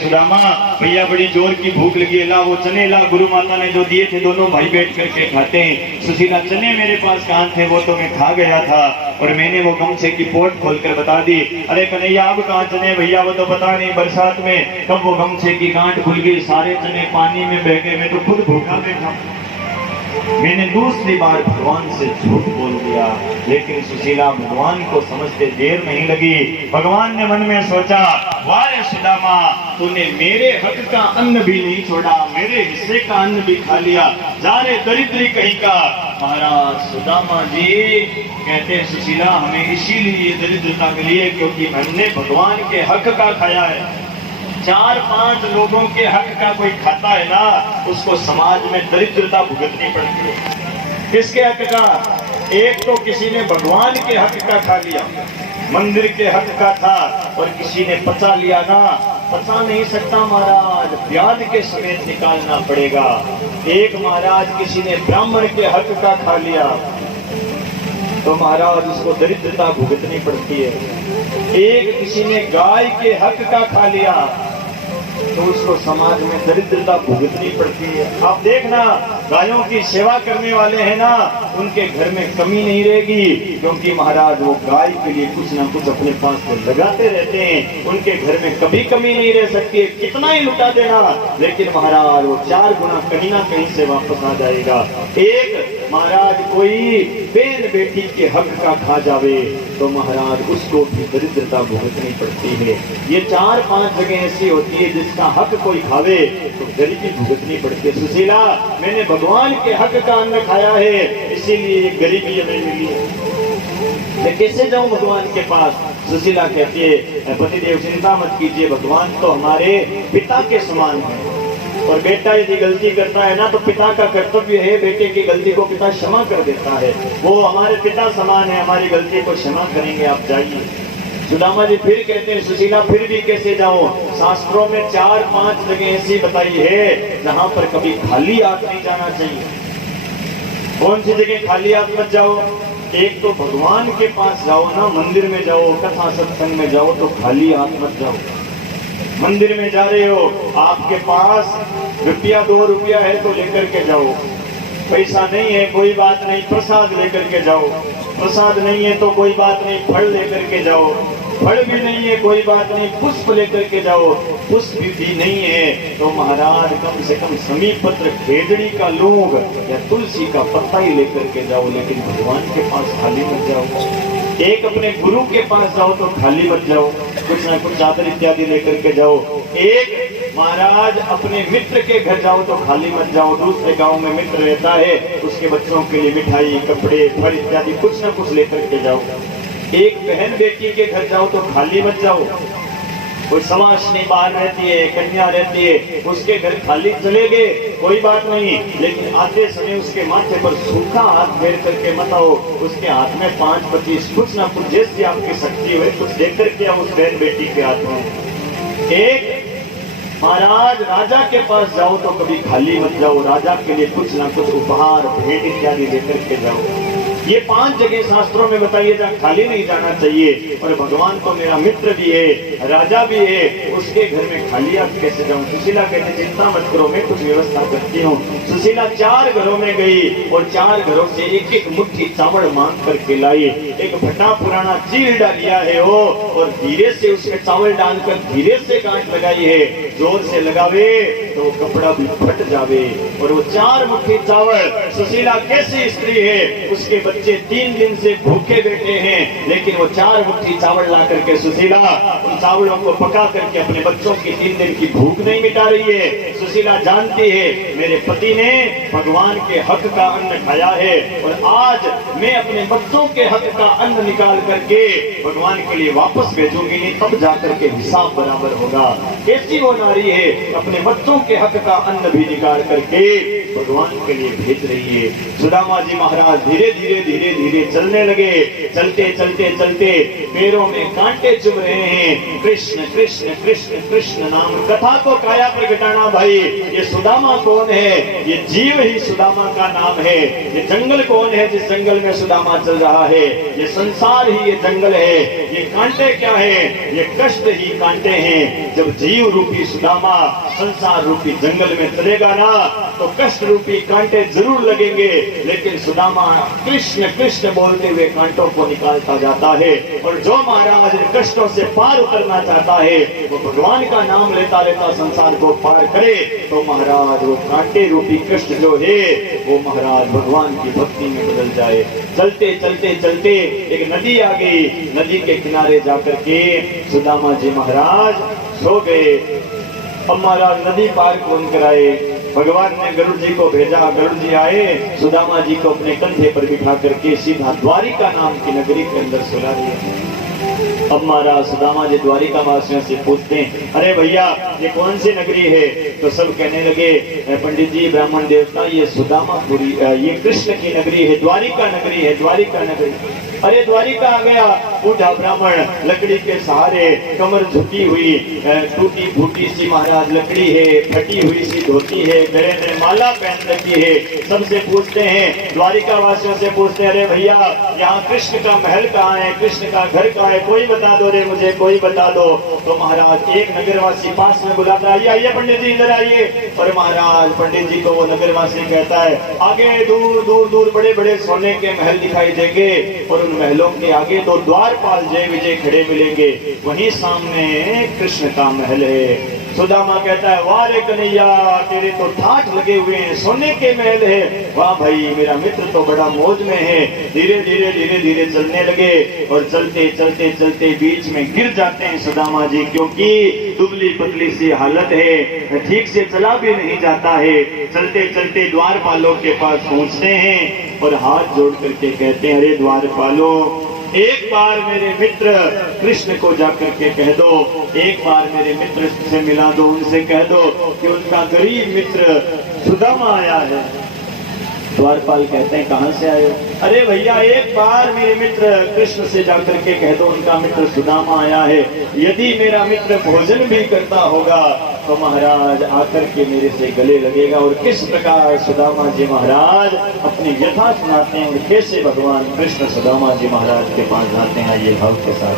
सुदामा भैया बड़ी जोर की भूख लगी है, ला वो चने ला, गुरु माता ने जो दिए थे दोनों भाई बैठ करके खाते हैं। सुशीला चने मेरे पास कहाँ थे, वो तो मैं खा गया था और मैंने वो गमछे की पोट खोलकर बता दी। अरे कन्हैया अब कहाँ चने भैया, वो तो पता नहीं बरसात में कब वो गमछे की गांठ खुल गई, सारे चने पानी में बह गए, मैं तो खुद भूखा बैठा। मैंने दूसरी बार भगवान से झूठ बोल दिया, लेकिन सुशीला भगवान को समझते देर नहीं लगी। भगवान ने मन में सोचा, वारे सुदामा तूने मेरे हक का अन्न भी नहीं छोड़ा, मेरे हिस्से का अन्न भी खा लिया, जा रे दरिद्री कहीं का। महाराज सुदामा जी कहते हैं सुशीला हमें इसीलिए दरिद्रता मिली है क्योंकि हमने भगवान के हक का खाया है। 4-5 लोगों के हक का कोई खाता है ना, उसको समाज में दरिद्रता भुगतनी पड़ती है। किसके हक का? एक तो किसी ने भगवान के हक का खा लिया, मंदिर के हक का था, और किसी ने पचा लिया ना, पचा नहीं सकता महाराज, ब्याज के समेत निकालना पड़ेगा। एक महाराज किसी ने ब्राह्मण के हक का खा लिया तो महाराज उसको दरिद्रता भुगतनी पड़ती है। एक किसी ने गाय के हक का खा लिया तो उसको समाज में दरिद्रता भुगतनी पड़ती है। आप देखना गायों की सेवा करने वाले हैं ना, उनके घर में कमी नहीं रहेगी, क्योंकि महाराज वो गाय के लिए कुछ ना कुछ अपने पास तो लगाते रहते हैं, उनके घर में कभी कमी नहीं रह सकती है। कितना ही लुटा देना, लेकिन महाराज वो 4 गुना कहीं ना कहीं से वापस आ जाएगा। एक महाराज कोई बहन बेटी के हक का खा जावे तो महाराज उसको भी दरिद्रता भुगतनी पड़ती है। ये 4-5 जगह ऐसी होती है जिसका हक कोई खावे तो गरीबी भुगतनी पड़ती है। सुशीला मैंने भगवान के हक का अन्न खाया है, इसीलिए ये गरीबी हमें मिली है। मैं कैसे जाऊं भगवान के पास? सुशीला कहती है पतिदेव चिंता मत कीजिए, भगवान तो हमारे पिता के समान है, और बेटा यदि गलती करता है ना तो पिता का कर्तव्य है बेटे की गलती को पिता क्षमा कर देता है। वो हमारे पिता समान है, हमारी गलती को क्षमा करेंगे, आप जाइए। सुदामा जी फिर कहते हैं सुशीला फिर भी कैसे जाऊं? शास्त्रों में 4-5 जगह ऐसी बताई है जहां पर कभी खाली हाथ नहीं जाना चाहिए। कौन सी जगह खाली हाथ मत जाओ? एक तो भगवान के पास जाओ ना, मंदिर में जाओ, कथा सत्संग में जाओ तो खाली हाथ मत जाओ। मंदिर में जा रहे हो, आपके पास रुपया 2 रुपया है तो लेकर के जाओ, पैसा नहीं है कोई बात नहीं, प्रसाद लेकर के जाओ, प्रसाद नहीं है तो कोई बात नहीं, फल लेकर के जाओ, फल भी नहीं है कोई बात नहीं, पुष्प लेकर के जाओ, पुष्प भी नहीं है तो महाराज कम से कम समीप पत्र खेजड़ी का लूंग या तुलसी का पत्ता ही लेकर के जाओ, लेकिन भगवान के पास खाली मत जाओ। एक अपने गुरु के पास जाओ तो खाली मत जाओ, कुछ ना कुछ चादर इत्यादि लेकर के जाओ। एक महाराज अपने मित्र के घर जाओ तो खाली मत जाओ, दूसरे गांव में मित्र रहता है, उसके बच्चों के लिए मिठाई कपड़े फल इत्यादि कुछ ना कुछ लेकर के जाओ। एक बहन बेटी के घर जाओ तो खाली मत जाओ, कोई समाजनी बाहर रहती है, कन्या रहती है, उसके घर खाली चले गए कोई बात नहीं, लेकिन आते समय उसके माथे पर सूखा हाथ फेर करके मत आओ, उसके हाथ में 5-25 कुछ ना कुछ जैसी आपकी शक्ति हो कुछ देकर के आओ उस बहन बेटी के हाथ में। एक महाराज राजा के पास जाओ तो कभी खाली मत जाओ, राजा के लिए कुछ ना कुछ उपहार भेंट इत्यादि लेकर के जाओ। ये 5 जगह शास्त्रों में बताइए जहाँ खाली नहीं जाना चाहिए। और भगवान तो मेरा मित्र भी है, राजा भी है, उसके घर में खाली आप कैसे जाऊं? सुशीला कहते चिंता मत करो, मैं कुछ व्यवस्था करती हूँ। सुशीला 4 घरों में गई और 4 घरों से एक मुट्ठी चावल मांग करके लाई। एक फटा पुराना चीलडा लिया है वो, और धीरे से उसमें चावल डालकर धीरे से गांठ लगाई है, जोर से लगावे तो वो कपड़ा भी फट जावे। और वो 4 मुट्ठी चावल, सुशीला कैसी स्त्री है, उसके बच्चे 3 दिन से भूखे बैठे हैं, लेकिन वो 4 मुट्ठी चावल ला करके सुशीला उन चावलों को पका करके अपने बच्चों की 3 दिन की भूख नहीं मिटा रही है। सुशीला जानती है मेरे पति ने भगवान के हक का अन्न खाया है, और आज मैं अपने बच्चों के हक का अन्न निकाल करके भगवान के लिए वापस भेजूंगी, नहीं तब जाकर के हिसाब बराबर होगा। कैसी वो नारी है, अपने बच्चों के हक का अन्न भी निकाल करके भगवान के लिए भेज रही है। सुदामा जी महाराज धीरे धीरे धीरे धीरे चलने लगे, चलते चलते चलते पैरों में कांटे चुभ रहे हैं। कृष्ण कृष्ण कृष्ण कृष्ण नाम कथा को काया प्रगटाना भाई, ये सुदामा कौन है? ये जीव ही सुदामा का नाम है। ये जंगल कौन है जिस जंगल में सुदामा चल रहा है? ये संसार ही ये जंगल है। ये कांटे क्या है? ये कष्ट ही कांटे हैं। जब जीव रूपी सुदामा संसार रूपी जंगल में चलेगा ना तो कष्ट रूपी कांटे जरूर लगेंगे, लेकिन सुदामा कृष्ण कृष्ण बोलते हुए कांटों को निकालता जाता है। और जो महाराज कष्टों से पार उतरना चाहता है वो भगवान का नाम लेता लेता संसार को पार करे, तो महाराज वो कांटे रूपी कष्ट जो है वो महाराज भगवान की भक्ति में बदल जाए। चलते चलते चलते एक नदी आ गई। नदी के किनारे जाकर के सुदामा जी महाराज सो गए। अब महाराज नदी पार कौन कराए? भगवान ने गरुड़ जी को भेजा। गरुड़ जी आए, सुदामा जी को अपने कंधे पर बिठा करके सीधा द्वारिका नाम की नगरी के अंदर सुला दिया। अब महाराज सुदामा जी द्वारिका वासियों से पूछते हैं, अरे भैया ये कौन सी नगरी है? तो सब कहने लगे, पंडित जी ब्राह्मण देवता ये सुदामापुरी, ये कृष्ण की नगरी है, द्वारिका नगरी है, द्वारिका नगरी। अरे द्वारिका आ गया। बूढ़ा ब्राह्मण लकड़ी के सहारे, कमर झुकी हुई, टूटी फूटी सी महाराज लकड़ी है, फटी हुई सी धोती है, गले में माला पहन रखी है। सबसे पूछते हैं, द्वारिका वासियों से पूछते हैं, अरे भैया यहाँ कृष्ण का महल कहाँ है? कृष्ण का घर कहाँ है? कोई बता दो रे मुझे, कोई बता दो। तो महाराज एक नगरवासी पास में बुलाता, आइए आइए पंडित जी इधर आइए। और महाराज पंडित जी को वो नगरवासी कहता है, आगे दूर दूर दूर बड़े बड़े सोने के महल दिखाई देंगे और उन महलों के आगे तो द्वारपाल जय विजय खड़े मिलेंगे, वहीं सामने कृष्ण का महल है। सुदामा कहता है, वाह रे कन्हैया तेरे तो ठाठ लगे हुए हैं, सोने के महल है। वाह भाई मेरा मित्र तो बड़ा मौज में है। धीरे धीरे धीरे धीरे चलने लगे और चलते चलते चलते बीच में गिर जाते हैं सुदामा जी, क्योंकि दुबली पतली सी हालत है, ठीक से चला भी नहीं जाता है। चलते चलते द्वारपालों के पास पहुंचते हैं और हाथ जोड़ करके कहते हैं, अरे द्वारपालों एक बार मेरे मित्र कृष्ण को जाकर के कह दो, एक बार मेरे मित्र से मिला दो, उनसे कह दो कि उनका गरीब मित्र सुदामा आया है। द्वारपाल कहते हैं, कहां से आए हो? अरे भैया एक बार मेरे मित्र कृष्ण से जाकर के कह दो उनका मित्र सुदामा आया है। यदि मेरा मित्र भोजन भी करता होगा तो महाराज आकर के मेरे से गले लगेगा। और किस प्रकार सुदामा जी महाराज अपनी व्यथा सुनाते हैं और कैसे भगवान कृष्ण सुदामा जी महाराज के पास जाते हैं, ये भाव के साथ।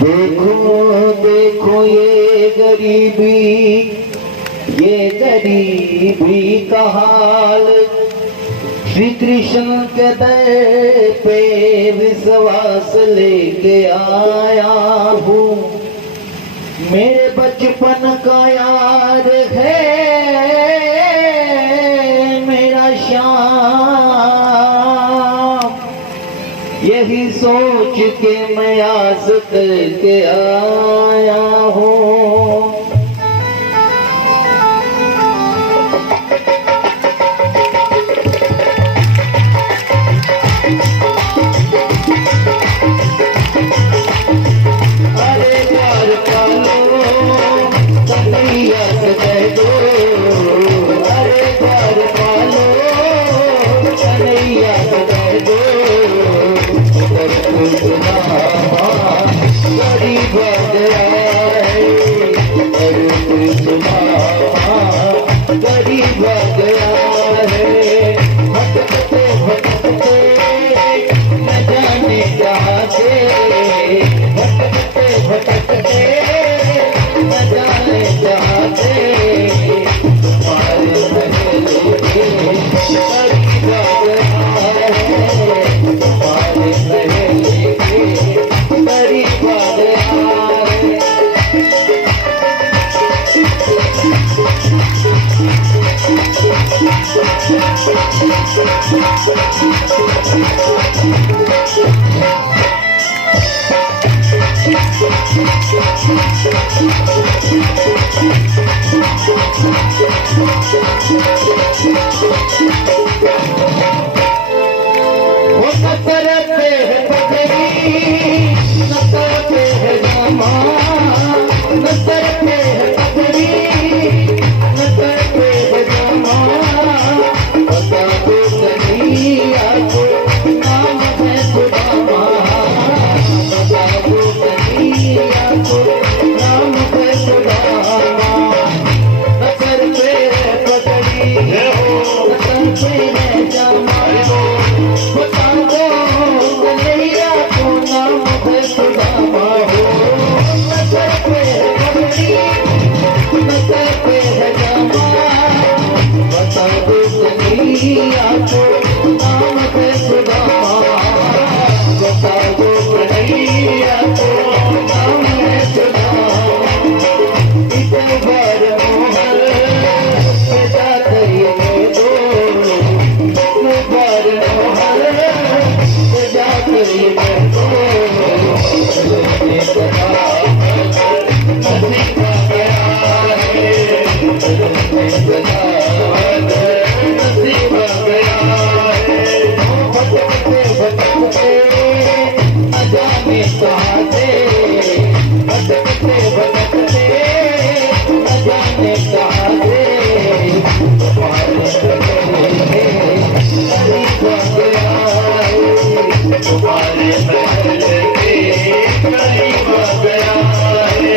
देखो देखो ये गरीबी का हाल, श्री कृष्ण के दर पे विश्वास लेके आया हूँ। मेरे बचपन का यार है मेरा श्याम, यही सोच के मैं आस करके आया हूँ। अरे नसीब गया है, नसीब गया है। भटकते भटकते न जाने कहाँ से, भटकते भटकते न जाने कहाँ से, तुम्हारे करीब गया है, तुम्हारे महल के करीब गया है।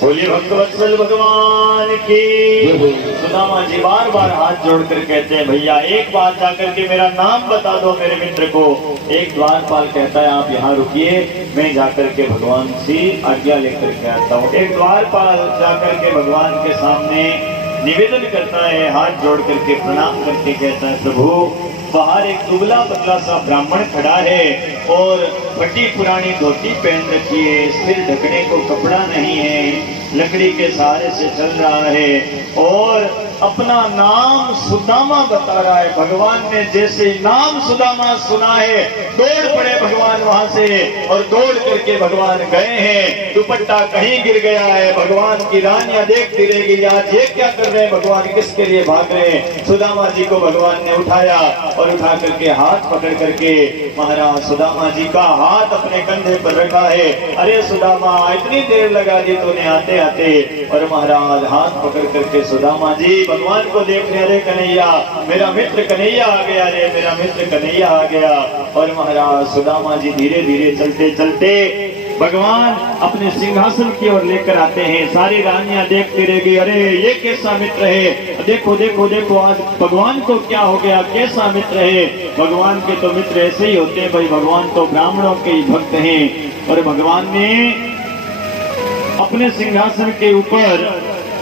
बोलिए भक्तवत्सल भगवान की। सुदामा जी बार बार हाथ जोड़कर कहते हैं भैया एक बार जाकर के मेरा नाम बता दो मेरे मित्र को। एक द्वारपाल कहता है आप यहाँ रुकिए, मैं जाकर के भगवान से आज्ञा लेकर के आता हूँ। एक द्वारपाल जाकर के भगवान के सामने निवेदन करता है, हाथ जोड़ करके प्रणाम करके कहता है प्रभु बाहर एक दुबला पतला सा ब्राह्मण खड़ा है और फटी पुरानी धोती पहन रखी है, सिर ढकने को कपड़ा नहीं है, लकड़ी के सहारे से चल रहा है और अपना नाम सुदामा बता रहा है। भगवान ने जैसे नाम सुदामा सुना है दौड़ पड़े भगवान वहां से और दौड़ करके भगवान गए हैं। दुपट्टा कहीं गिर गया है, भगवान की रानियां देखती रहेगी आज ये क्या कर रहे हैं, भगवान किसके लिए भाग रहे हैं। सुदामा जी को भगवान ने उठाया और उठा करके हाथ पकड़ करके महाराज सुदामा जी का हाथ अपने कंधे पर रखा है। अरे सुदामा, इतनी देर लगा दी तूने आते आते। और महाराज हाथ पकड़ करके सुदामा जी भगवान को देख रहे, अरे कन्हैया, मेरा मित्र कन्हैया आ गया, रे मेरा मित्र कन्हैया आ गया। और महाराज सुदामा जी धीरे धीरे चलते चलते भगवान अपने सिंहासन की ओर लेकर आते हैं। सारी रानियां देखती रह गई, अरे ये कैसा मित्र है, देखो देखो देखो आज भगवान को क्या हो गया, कैसा मित्र है। भगवान के तो मित्र ऐसे ही होते हैं भाई, भगवान तो ब्राह्मणों के ही भक्त हैं। और भगवान ने अपने सिंहासन के ऊपर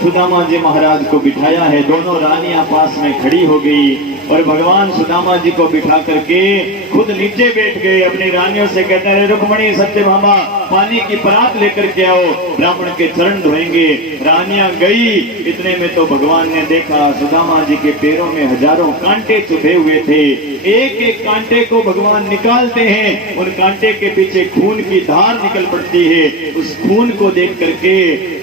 सुदामा जी महाराज को बिठाया है। दोनों रानियां पास में खड़ी हो गई और भगवान सुदामा जी को बिठा करके खुद नीचे बैठ गए। अपनी रानियों से कहते हैं, रुक्मणी सत्यभामा, पानी की परात लेकर के आओ, ब्राह्मण के चरण धोएंगे। रानियां गई, इतने में तो भगवान ने देखा सुदामा जी के पैरों में हजारों कांटे चुभे हुए थे। एक एक कांटे को भगवान निकालते हैं, उन कांटे के पीछे खून की धार निकल पड़ती है। उस खून को देख करके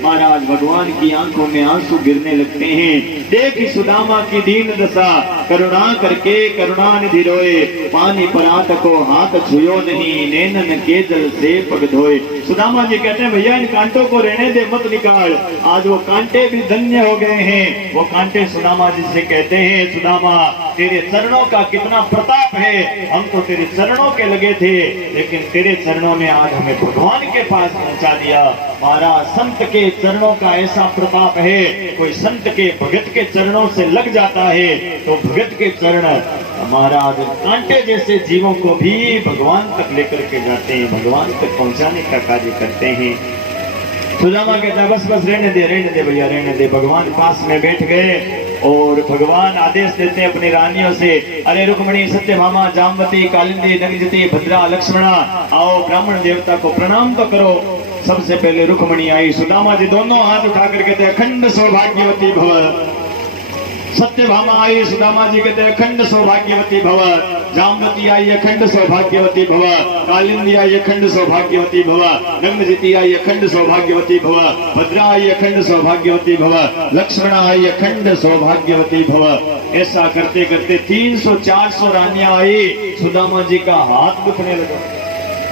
महाराज भगवान की आंखों में आंसू गिरने लगते हैं। देख सुदामा की दीन दशा, करुणा करके करुणानिधि रोए, पानी परात को हाथ छुयो नहीं, नैनन के जल से पग धोए। सुदामा जी कहते हैं, भैया इन कांटों को रहने दे, मत निकाल। आज वो कांटे भी धन्य हो गए हैं। वो कांटे सुदामा जी से कहते हैं, सुदामा तेरे चरणों का कितना प्रताप है, हम तो तेरे चरणों के लगे थे, लेकिन तेरे चरणों ने आज हमें भगवान के पास पहुंचा दिया। महाराज संत के चरणों का ऐसा प्रताप है, कोई संत के भगत के चरणों से लग जाता है तो भगत के चरण महाराज कांटे जैसे जीवों को भी भगवान तक लेकर के जाते हैं, भगवान तक पहुंचाने का कार्य करते हैं। सुदामा कहता है, बस बस रहने दे भैया, रहने दे। भगवान पास में बैठ गए और भगवान आदेश देते हैं अपनी रानियों से, अरे रुक्मणी सत्यभामा, जामवती, कालिंदी, नगजती, भद्रा, लक्ष्मणा, आओ ब्राह्मण देवता को प्रणाम तो करो। सबसे पहले रुक्मणी आई। सुदामा जी दोनों हाथ उठा कर कहते हैं, अखंड सौभाग्यवती भव। सत्यभामा आई, सुदामा जी कहते हैं, अखंड सौभाग्यवती भव। जामवती आई, अखंड सौभाग्यवती भव। कालिंदी आई, अखंड सौभाग्यवती भव। नग्नजिती आई, अखंड सौभाग्यवती भव। भद्रा आई, अखंड सौभाग्यवती भव। लक्ष्मणा आई, अखंड सौभाग्यवती भव। ऐसा करते करते 300-400 रानियां आई। सुदामा जी का हाथ दुखने लगा।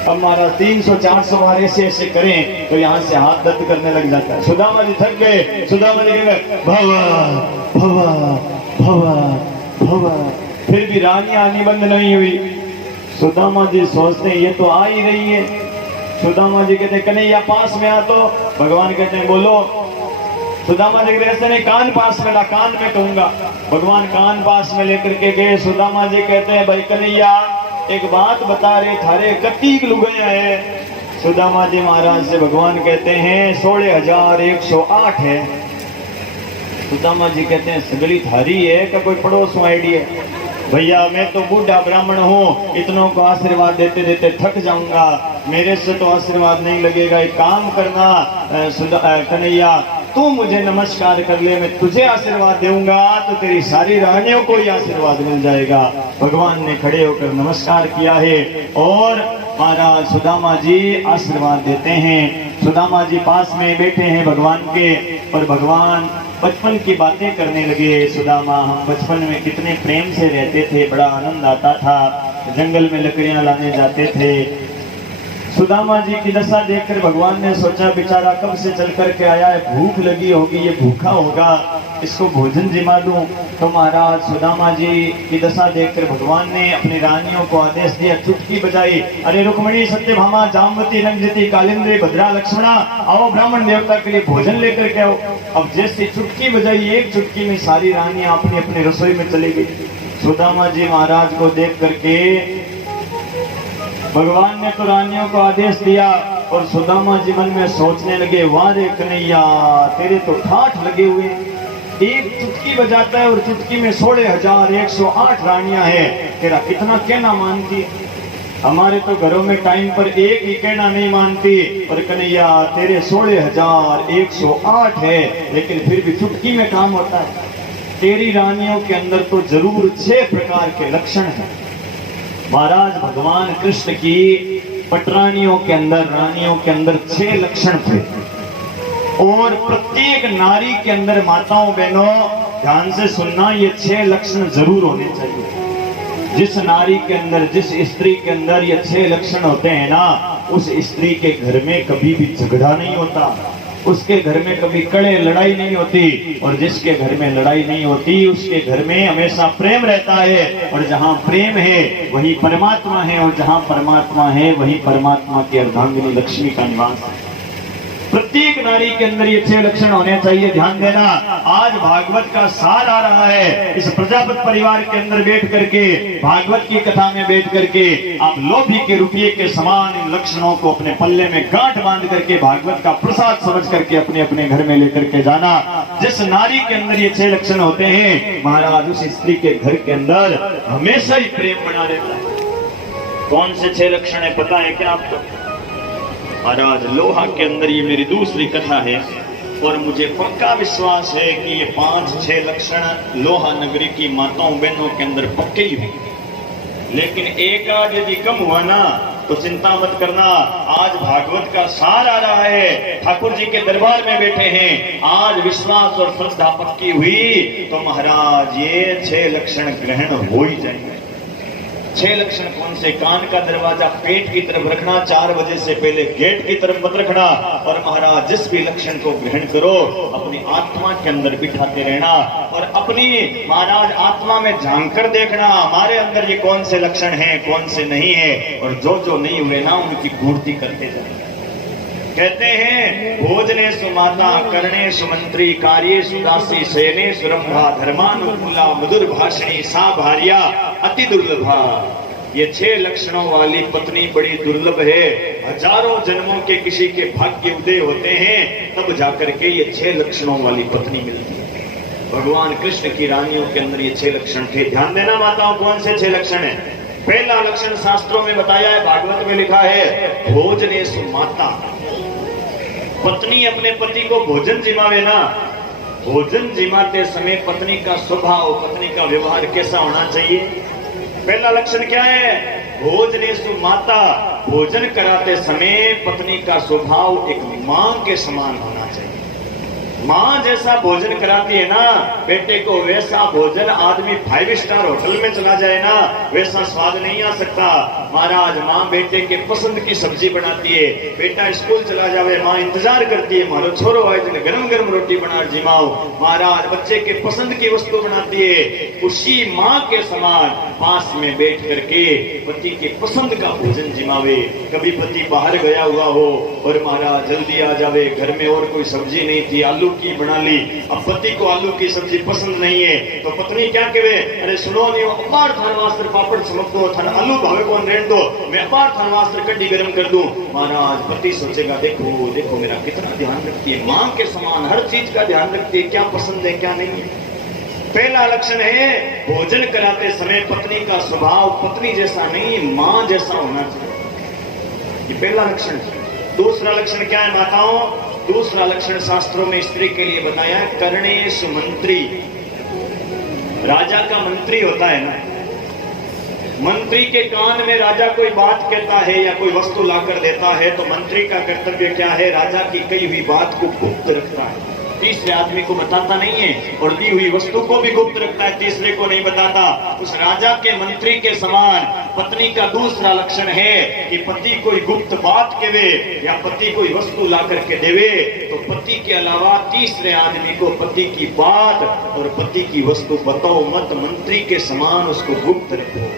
अब महाराज 300-400 बार ऐसे ऐसे करें तो यहाँ से हाथ दर्द करने लग जाता है। सुदामा जी थक गए। सुदामा जी कह गए, भवा भवा भवा भवा, फिर भी रानियां आनी बंद नहीं हुई। सुदामा जी सोचते हैं, ये तो आ ही रही है। सुदामा जी कहते हैं, कन्हैया पास में आ। तो भगवान कहते हैं, बोलो। सुदामा जी कहते हैं, कान पास में ला, कान में कहूंगा। भगवान कान पास में लेकर के गए। सुदामा जी कहते हैं, भाई कन्हैया एक बात बता रहे, थारे कतीक लुगाया है। सुदामा जी महाराज से भगवान कहते हैं, 16,108 है। सुदामा जी कहते हैं, सगली थारी है कि कोई पड़ोस में आईडी है? भैया मैं तो बूढ़ा ब्राह्मण हूँ, इतनों को आशीर्वाद देते देते थक जाऊंगा, मेरे से तो आशीर्वाद नहीं लगेगा। एक काम करना कन्हैया, तू मुझे नमस्कार कर ले, मैं तुझे आशीर्वाद दूंगा तो तेरी सारी रानियों को ही आशीर्वाद मिल जाएगा। भगवान ने खड़े होकर नमस्कार किया है और महाराज सुदामा जी आशीर्वाद देते हैं। सुदामा जी पास में बैठे हैं भगवान के और भगवान बचपन की बातें करने लगे। सुदामा, हम बचपन में कितने प्रेम से रहते थे, बड़ा आनंद आता था, जंगल में लकड़ियां लाने जाते थे। सुदामा जी की दशा देखकर भगवान ने सोचा, बेचारा कब से चल कर के आया है, भूख लगी होगी, ये भूखा होगा, इसको भोजन जिमा दूं। तो महाराज सुदामा जी की दशा देखकर भगवान ने अपनी रानियों को आदेश दिया, चुटकी बजाई, अरे रुक्मणी सत्यभामा, जामवती, नगजती, कालिंदी, भद्रा, लक्ष्मणा, आओ ब्राह्मण देवता के लिए भोजन लेकर के आओ। अब जैसे चुटकी बजाई, एक चुटकी में सारी रानियां अपनी अपनी रसोई में चली गई। सुदामा जी महाराज को देख करके भगवान ने तो रानियों को आदेश दिया और सुदामा जी मन में सोचने लगे, वाह रे कन्हैया, तेरे तो ठाठ लगे हुए, एक चुटकी बजाता है और चुटकी में 16,108 रानियां हैं, तेरा कितना कहना मानती। हमारे तो घरों में टाइम पर एक ही कहना नहीं मानती, और कन्हैया तेरे 16,108 है, लेकिन फिर भी चुटकी में काम होता है। तेरी रानियों के अंदर तो जरूर 6 प्रकार के लक्षण हैं। महाराज भगवान कृष्ण की पटरानियों के अंदर, रानियों के अंदर 6 लक्षण थे और प्रत्येक नारी के अंदर, माताओं बहनों ध्यान से सुनना, ये 6 लक्षण जरूर होने चाहिए। जिस नारी के अंदर, जिस स्त्री के अंदर ये 6 लक्षण होते हैं ना, उस स्त्री के घर में कभी भी झगड़ा नहीं होता, उसके घर में कभी कड़े लड़ाई नहीं होती। और जिसके घर में लड़ाई नहीं होती उसके घर में हमेशा प्रेम रहता है। और जहाँ प्रेम है वही परमात्मा है, और जहाँ परमात्मा है वही परमात्मा की अर्धांगिनी लक्ष्मी का निवास है। प्रत्येक नारी के अंदर ये 6 लक्षण होने चाहिए। ध्यान देना, आज भागवत का सार आ रहा है। इस प्रजापति परिवार के अंदर बैठ करके, भागवत की कथा में बैठ करके आप लोभी के रुपये के समान इन लक्षणों को अपने पल्ले में गांठ बांध करके भागवत का प्रसाद समझ करके अपने अपने घर में लेकर के जाना। जिस नारी के अंदर ये 6 लक्षण होते हैं, महाराज उस स्त्री के घर के अंदर हमेशा ही प्रेम बना रहता है। कौन से 6 लक्षण है पता है क्या आपको? महाराज लोहा के अंदर ये मेरी दूसरी कथा है, और मुझे पक्का विश्वास है कि ये 5-6 लक्षण लोहा नगरी की माताओं बहनों के अंदर पक्के ही होंगे। लेकिन एक आध यदि कम हुआ ना तो चिंता मत करना, आज भागवत का सार आ रहा है, ठाकुर जी के दरबार में बैठे हैं, आज विश्वास और श्रद्धा पक्की हुई तो महाराज ये 6 लक्षण ग्रहण हो ही जाएंगे। 6 लक्षण कौन से? कान का दरवाजा पेट की तरफ रखना, 4 बजे से पहले गेट की तरफ मत रखना। और महाराज जिस भी लक्षण को ग्रहण करो अपनी आत्मा के अंदर बिठाते रहना, और अपनी महाराज आत्मा में झांक कर देखना हमारे अंदर ये कौन से लक्षण हैं, कौन से नहीं है, और जो नहीं हुए ना उनकी पूर्ति करते जाए। कहते हैं भोजने सुमाता करणे सुमंत्री कार्ये सुदासी शयने सुरंभा धर्मानुकूला मधुर भाषणी सा भार्या अति दुर्लभा। ये 6 लक्षणों वाली पत्नी बड़ी दुर्लभ है। हजारों जन्मों के किसी के भाग्य उदय होते हैं तब जाकर के ये 6 लक्षणों वाली पत्नी मिलती है। भगवान कृष्ण की रानियों के अंदर ये 6 लक्षण थे। ध्यान देना माताओं, कौन से 6 लक्षण है? पहला लक्षण शास्त्रों में बताया है, भागवत में लिखा है भोजने सुमाता। पत्नी अपने पति को भोजन जिमावे ना, भोजन जिमाते समय पत्नी का स्वभाव, पत्नी का व्यवहार कैसा होना चाहिए? पहला लक्षण क्या है? भोजने सुमाता। भोजन कराते समय पत्नी का स्वभाव एक मां के समान होना चाहिए। मां जैसा भोजन कराती है ना बेटे को, वैसा भोजन आदमी 5 स्टार होटल में चला जाए ना वैसा स्वाद नहीं आ सकता। महाराज मां बेटे के पसंद की सब्जी बनाती है, बेटा स्कूल चला जावे मां इंतजार करती है, मारो छोरो आए जिन्हें गरम गरम रोटी बना जिमाओ। महाराज बच्चे के पसंद की वस्तु बनाती है, उसी मां के समान पास में बैठ करके पति के पसंद का भोजन जिमावे। कभी पति बाहर गया हुआ हो और महाराज जल्दी आ जावे, घर में और कोई सब्जी नहीं थी, आलू की बना ली। अब पति को आलू की सब्जी पसंद नहीं है तो पत्नी क्या कहे? अरे सुनो नहीं, अपार थान वास्त्र पापड़ समझ दो, थान आलू भावे कौन रेंट दो, मैं अपार थान वास्त्र कड्डी गरम कर दूं। महाराज पति सोचेगा देखो देखो मेरा कितना ध्यान रखती है, मां के समान हर चीज का ध्यान रखती है, क्या पसंद है क्या नहीं है। पहला लक्षण है भोजन कराते समय पत्नी का स्वभाव पत्नी जैसा नहीं मां जैसा होना चाहिए, ये पहला लक्षण है। दूसरा लक्षण क्या है माताओं? दूसरा लक्षण शास्त्रों में स्त्री के लिए बताया है करणे सुमंत्री। राजा का मंत्री होता है ना, मंत्री के कान में राजा कोई बात कहता है या कोई वस्तु लाकर देता है तो मंत्री का कर्तव्य क्या है? राजा की कही हुई बात को गुप्त रखता है, तीसरे आदमी को बताता नहीं है, और दी हुई वस्तु को भी गुप्त रखता है, तीसरे को नहीं बताता। उस राजा के मंत्री के समान पत्नी का दूसरा लक्षण है कि पति कोई गुप्त बात कहे या पति कोई वस्तु ला करके देवे तो पति के अलावा तीसरे आदमी को पति की बात और पति की वस्तु बताओ मत, मंत्री के समान उसको गुप्त रखो।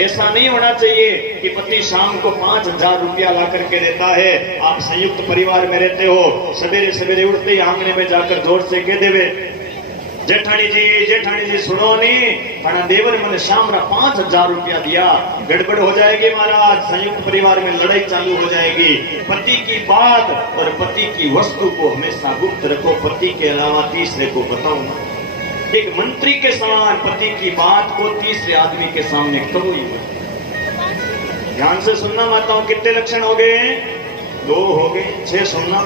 ऐसा नहीं होना चाहिए कि पति शाम को 5,000 रुपया ला करके देता है, आप संयुक्त परिवार में रहते हो, सवेरे सवेरे उठते ही आंगने में जाकर जोर से कह देवे जेठानी जी सुनो नहीं, थाना देवर मैंने शाम 5,000 रुपया दिया, गड़बड़ हो जाएगी महाराज, संयुक्त परिवार में लड़ाई चालू हो जाएगी। पति की बात और पति की वस्तु को हमेशा गुप्त रखो, पति के अलावा तीसरे को बताओ ना। एक मंत्री के समान पति की बात को तीसरे आदमी के सामने करो ही मत। ध्यान से सुनना माताओं, कितने लक्षण हो गए? 2 हो गए, 6 सुनना।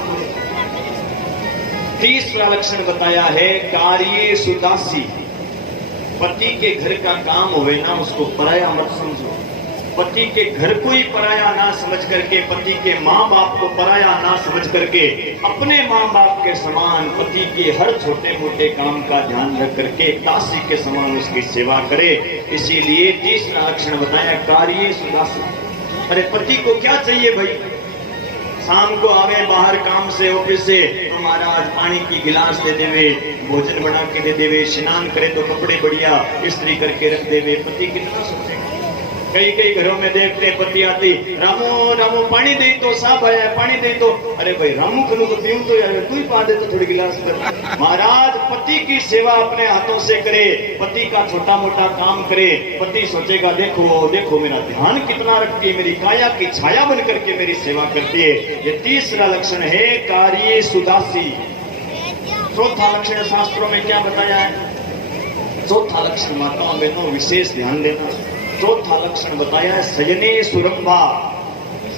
तीसरा लक्षण बताया है कार्ये सुदासी। पति के घर का काम होवे ना उसको पराया मत समझो, पति के घर को ही पराया ना समझ करके, पति के माँ बाप को पराया ना समझ करके, अपने माँ बाप के समान पति के हर छोटे मोटे काम का ध्यान रख करके दासी के समान उसकी सेवा करे। इसीलिए तीसरा लक्षण बताया कार्य सुदासी। अरे पति को क्या चाहिए भाई, शाम को आवे बाहर काम से ऑफिस से तो महाराज पानी की गिलास दे देवे, भोजन बना के दे देवे, स्नान करे तो कपड़े बढ़िया इस्त्री करके रख देवे। पति कितना सोचेगा। कई कई घरों में देखते पति आती, रामू रामू पानी दे तो साफ आया, पानी दे तो, अरे भाई रामू खनू तो पीऊं तो यार तू ही पा दे तो थोड़ी गिलास कर। महाराज पति की सेवा अपने हाथों से करे, पति का छोटा मोटा काम करे। पति सोचेगा देखो देखो मेरा ध्यान कितना रखती है, मेरी काया की छाया बन करके मेरी सेवा करती है। ये तीसरा लक्षण है कार्य सुदासी। चौथा लक्षण शास्त्रों में क्या बताया है? चौथा लक्षण माताओं बहनों विशेष ध्यान देना। चौथा लक्षण बताया है शयने सुरंभा।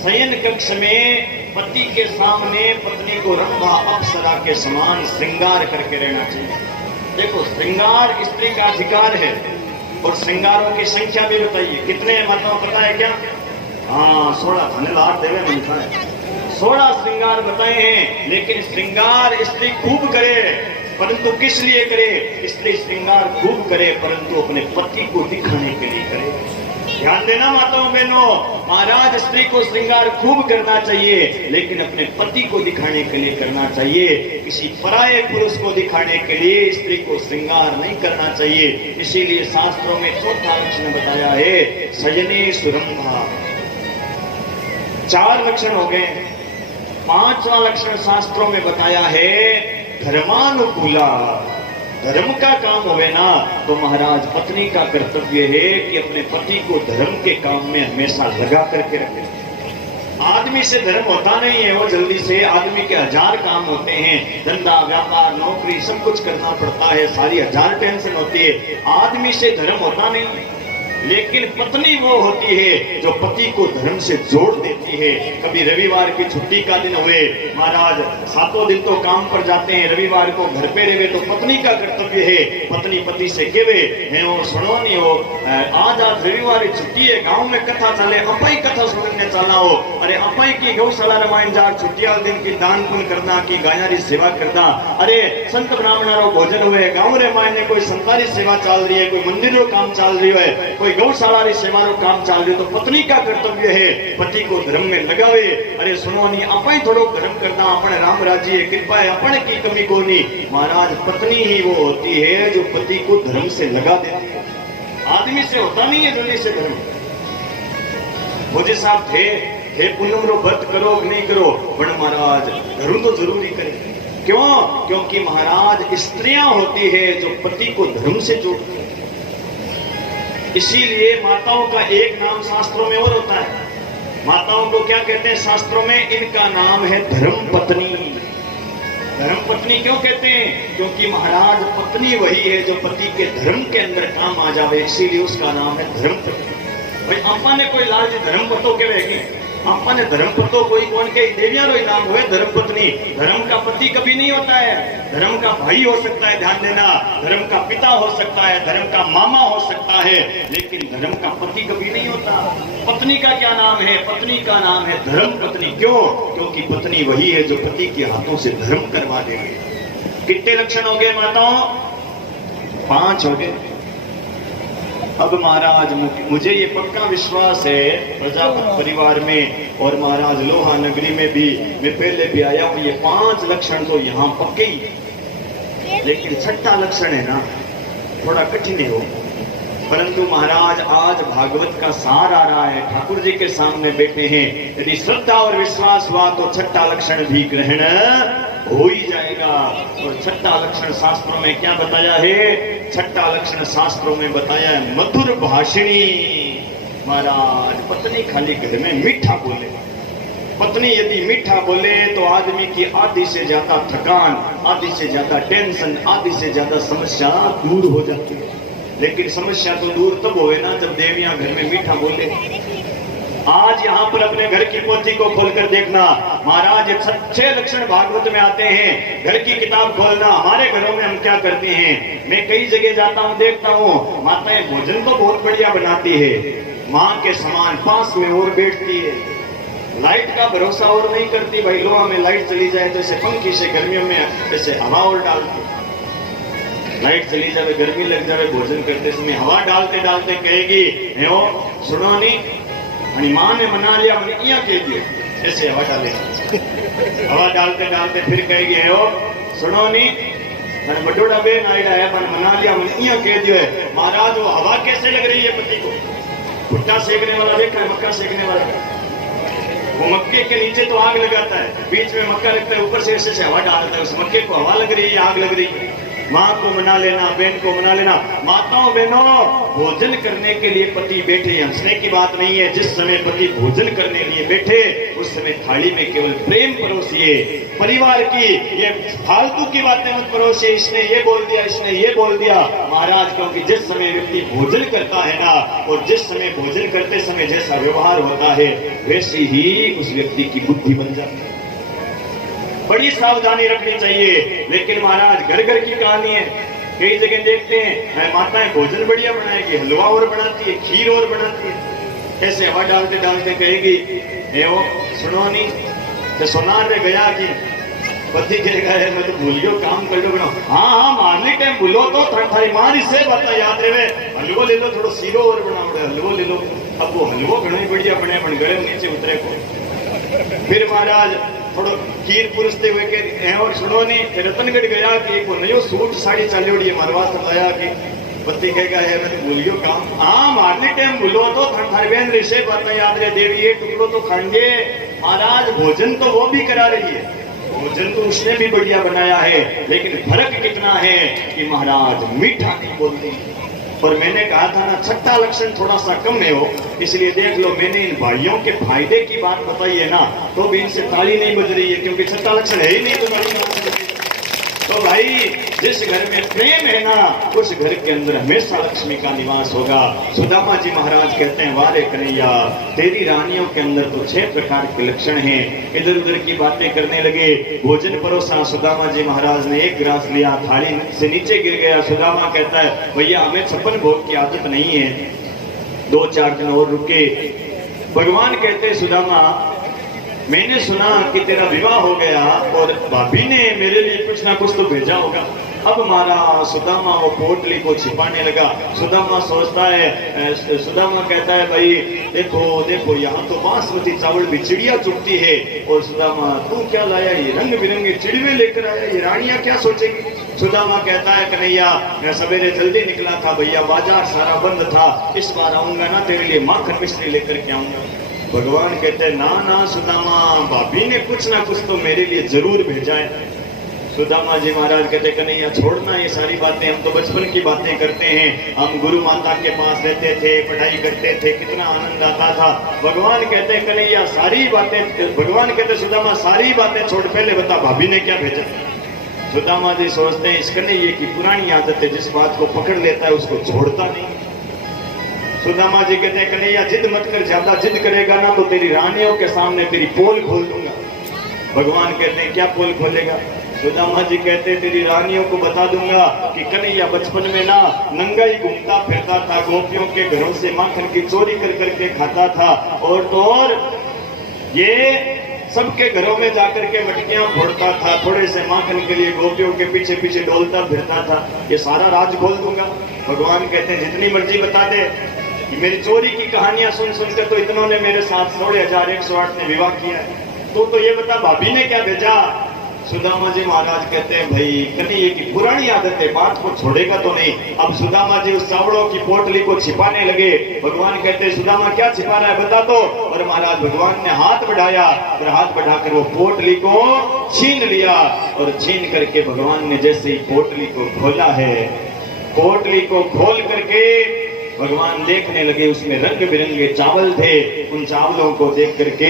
शयन कक्ष में पति के सामने पत्नी को रंभा अप्सरा के समान श्रृंगार करके रहना चाहिए। देखो श्रृंगार स्त्री का अधिकार है और श्रृंगारों की संख्या भी बताइए कितने हैं माताओं पता है क्या? हाँ 16 धन्यवाद देवे मन का है। 16 श्रृंगार बताए हैं, लेकिन श्रृंगार स्त्री खूब करे, परंतु किस लिए करे? स्त्री श्रृंगार खूब करे परंतु अपने पति को दिखाने के लिए करे। ध्यान देना माताओं बहनों, महाराज स्त्री को श्रृंगार खूब करना चाहिए लेकिन अपने पति को दिखाने के लिए करना चाहिए। किसी पराये पुरुष को दिखाने के लिए स्त्री को श्रृंगार नहीं करना चाहिए। इसीलिए शास्त्रों में चौथा लक्षण बताया है सजने सुरंभा। 4 लक्षण हो गए। 5वां लक्षण शास्त्रों में बताया है धर्मानुकूला। धर्म का काम होवे ना तो महाराज पत्नी का कर्तव्य है कि अपने पति को धर्म के काम में हमेशा लगा करके रखे। आदमी से धर्म होता नहीं है, वो जल्दी से आदमी के 1000 काम होते हैं, धंधा व्यापार नौकरी सब कुछ करना पड़ता है, सारी 1000 टेंशन होती है। आदमी से धर्म होता नहीं, लेकिन पत्नी वो होती है जो पति को धर्म से जोड़ देती है। कभी रविवार की छुट्टी का दिन हुए, महाराज 7 दिन तो काम पर जाते हैं, रविवार को घर पे रहे तो पत्नी का कर्तव्य है पत्नी पति से केवे है वो सुनो नहीं हो आज रविवार की छुट्टी है, गांव में कथा चले, अपाई कथा सुनने चलना हो, अरे अपाई की गौशाला रामायण जा छुट्टी वाले दिन की दान पुण्य करना की गायरी सेवा करना, अरे संत ब्राह्मणों भोजन हुए, गाँव रे मायने कोई संतारी सेवा चल रही है, कोई मंदिरों काम चल रही है, कोई गौशाला री सेवा रो काम चल रही, तो पत्नी का कर्तव्य है पति को धर्म में लगावे। अरे सुनो नहीं अपाई थोड़ो धर्म करना, अपने राम राज्य है कृपा है, अपने की कमी को नहीं। महाराज पत्नी ही वो होती है जो पति को धर्म से लगा देती है। आदमी से होता नहीं है जल्दी से धर्म। मुझे साहब थे पूनम रो व्रत करो नहीं करो, पर महाराज धर्म तो जरूरी करे। क्यों? क्योंकि महाराज स्त्रियां होती है जो पति को धर्म से जोड़ती है। इसीलिए माताओं का एक नाम शास्त्रों में और होता है। माताओं को क्या कहते हैं शास्त्रों में? इनका नाम है धर्म पत्नी। धर्म पत्नी क्यों कहते हैं? क्योंकि महाराज पत्नी वही है जो पति के धर्म के अंदर काम आ जावे, इसीलिए उसका नाम है धर्म पत्नी। भाई अम्पा ने कोई लाल धर्म पतो कहेगी, अम्पा ने धर्म पतो कोई कौन के देविया रो नाम हुए धर्म पत्नी। धर्म का पति कभी नहीं होता है, धर्म का भाई हो सकता है, ध्यान देना, धर्म का पिता हो सकता है, धर्म का मामा हो सकता है, लेकिन धर्म का पति कभी नहीं होता। पत्नी का क्या नाम है? पत्नी का नाम है धर्म पत्नी। क्यों? क्योंकि पत्नी वही है जो पति के हाथों से धर्म करवा देगी। कितने लक्षण हो गए माताओं? 5 हो गए। अब महाराज मुझे ये पक्का विश्वास है प्रजापति परिवार में और महाराज लोहा नगरी में भी मैं पहले भी आया हूं, ये 5 लक्षण तो यहाँ पक्के ही, लेकिन 6ठा लक्षण है ना थोड़ा कठिन है वो। परंतु महाराज आज भागवत का सार आ रहा है, ठाकुर जी के सामने बैठे हैं, यदि श्रद्धा और विश्वास हुआ तो 6ठा लक्षण भी ग्रहण हो ही जाएगा। और 6ठा लक्षण शास्त्रों में क्या बताया है? 6ठा लक्षण शास्त्रों में बताया है मधुर भाषिणी। महाराज पत्नी खाली घर में मीठा बोले, पत्नी यदि मीठा बोले तो आदमी की आधी से ज्यादा थकान, आधी से ज्यादा टेंशन, आधी से ज्यादा समस्या दूर हो जाती है। लेकिन समस्या तो दूर तब होवे ना जब देवियां घर में मीठा बोले। आज यहाँ पर अपने घर की पोथी को खोलकर देखना, महाराज 6 लक्षण भागवत में आते हैं। घर की किताब खोलना, हमारे घरों में हम क्या करते हैं? मैं कई जगह जाता हूँ, देखता हूँ माताएं भोजन तो बहुत बढ़िया बनाती है, माँ के समान पास में और बैठती है। लाइट का भरोसा और नहीं करती भाई, लोहा में लाइट चली जाए तो ऐसे पंखी से गर्मियों में ऐसे हवा और डालती, लाइट चली जाए गर्मी लग जाए भोजन करते समय हवा डालते डालते कहेगी हे ओ सुनो नहीं, हनी माँ ने मना लिया मैंने यहाँ कह दियो, ऐसे हवा डाले हवा डालते डालते फिर कहेगी हे ओ सुनो नहीं, मैंने बटोड़ा बेन आइडा है मैंने मना लिया मैंने यहाँ कह दियो है। महाराज वो हवा कैसे लग रही है पति को? भुट्टा सेकने वाला देखा है, मक्का सेकने वाला, वो मक्के के नीचे तो आग लगाता है, बीच में मक्का रखता है, ऊपर से ऐसे हवा डालता है, उस मक्के को हवा लग रही है, आग लग रही है। माँ को मना लेना, बहन को मना लेना। माताओं बहनों, भोजन करने के लिए पति बैठे, हंसने की बात नहीं है। जिस समय पति भोजन करने के लिए बैठे उस समय थाली में केवल प्रेम परोसिए, परिवार की ये फालतू की बातें मत परोसिए, इसने ये बोल दिया, इसने ये बोल दिया। महाराज, क्योंकि जिस समय व्यक्ति भोजन करता है ना, और जिस समय भोजन करते समय जैसा व्यवहार होता है वैसे ही उस व्यक्ति की बुद्धि बन जाती है। बड़ी सावधानी रखनी चाहिए। लेकिन महाराज घर घर की कहानी है, कई जगह देखते हैं माताएं भोजन बढ़िया बनाएगी, हलवा और बनाती है, खीर और बनाती है, ऐसे हवा डालते डालते कहेगी हे वो सुनो नहीं तो सोनार रे गया कि पति कहेगा मैं तो भूल गयो काम कर लो बनाओ। हाँ मारने टाइम भूलो तो थारी मारी से बात याद रहे, हलवो ले लो, थोड़ा सीरो और बनाओ, हलवो ले लो। अब वो हलवो घणो बढ़िया बने बन गए नीचे उतरे को। फिर महाराज थोड़ो खीर पुरसते हुए के और सुनो नहीं, फिर रतनगढ़ गया कि एक नयो सूट साड़ी चाली उड़ी मारवा लाया कि पति कहेगा है मैं तो भूलियो काम। हाँ मारने टाइम भूलो तो थारी बहन ऋषि बात याद रहे, देवी ये टुकड़ो तो खाएंगे। महाराज भोजन तो वो भी करा रही है, भोजन तो उसने भी बढ़िया बनाया है, लेकिन फर्क कितना है कि महाराज मीठा नहीं बोलती। और मैंने कहा था ना छठा लक्षण थोड़ा सा कम है हो, इसलिए देख लो मैंने इन भाइयों के फायदे की बात बताई है ना, तो भी इनसे ताली नहीं बज रही है, क्योंकि छठा लक्षण है ही नहीं तो ताली नहीं। तो भाई जिस घर में प्रेम है ना उस घर के अंदर हमेशा लक्ष्मी का निवास होगा। सुदामा जी महाराज कहते हैं वारे कन्हैया तेरी रानियों के अंदर तो 6 प्रकार के लक्षण हैं। इधर उधर की बातें करने लगे। भोजन परोसा, सुदामा जी महाराज ने एक गिलास लिया, थाली से नीचे गिर गया। सुदामा कहता है भैया हमें 56 भोग की आदत नहीं है, 2-4 दिन और रुके। भगवान कहते हैं सुदामा मैंने सुना कि तेरा विवाह हो गया और भाभी ने मेरे लिए कुछ ना कुछ तो भेजा होगा। अब हमारा सुदामा वो पोटली को छिपाने लगा। सुदामा सोचता है, सुदामा कहता है भाई देखो देखो यहाँ तो बासमती चावल भी चिड़िया चुगती है। और सुदामा तू क्या लाया, ये रंग बिरंगे चिड़वे लेकर आया, ये रानियां क्या सोचेंगी। सुदामा कहता है कन्हैया मैं सवेरे जल्दी निकला था भैया, बाजार सारा बंद था, इस बार आऊंगा ना तेरे लिए माखन मिश्री लेकर के आऊंगा। भगवान कहते हैं ना ना सुदामा, भाभी ने कुछ ना कुछ तो मेरे लिए जरूर भेजा है। सुदामा जी महाराज कहते कन्हैया छोड़ना ये सारी बातें, हम तो बचपन की बातें करते हैं, हम गुरु माता के पास रहते थे, पढ़ाई करते थे, कितना आनंद आता था। भगवान कहते हैं कन्हैया सारी बातें, भगवान कहते सुदामा सारी बातें छोड़, पहले बता भाभी ने क्या भेजा। सुदामा जी सोचते हैं इस कन्हैया की पुरानी आदत है, जिस बात को पकड़ लेता है उसको छोड़ता नहीं। सुदामा जी कहते हैं कन्हैया जिद मत कर, ज्यादा जिद करेगा ना तो तेरी रानियों के सामने तेरी पोल खोल दूंगा। भगवान कहते हैं क्या पोल खोलेगा। सुदामा जी कहते हैं तेरी रानियों को बता दूंगा कि कन्हैया बचपन में ना नंगा ही घूमता फिरता था, गोपियों के घरों से माखन की चोरी कर करके खाता था, और तो और ये सबके घरों में जाकर के मटकियां फोड़ता था, थोड़े से माखन के लिए गोपियों के पीछे पीछे डोलता फिरता था, ये सारा राज खोल दूंगा। भगवान कहते हैं जितनी मर्जी बता दे, मेरी चोरी की कहानियां सुन सुनकर तो इतनों ने मेरे साथ 16,108 ने विवाह किया है, तो ये बता भाभी ने क्या भेजा। सुदामा जी महाराज कहते हैं भाई कन्हैया की पुरानी आदत है, बात को छोड़ेगा तो नहीं। अब सुदामा जी उस चावड़ों की पोटली को छिपाने लगे। भगवान कहते हैं सुदामा क्या छिपा रहा है बता दो। और महाराज भगवान ने हाथ बढ़ाया और हाथ बढ़ाकर वो पोटली को छीन लिया, और छीन करके भगवान ने जैसे ही पोटली को खोला है, पोटली को खोल करके भगवान देखने लगे, उसमें रंग बिरंगे चावल थे। उन चावलों को देख करके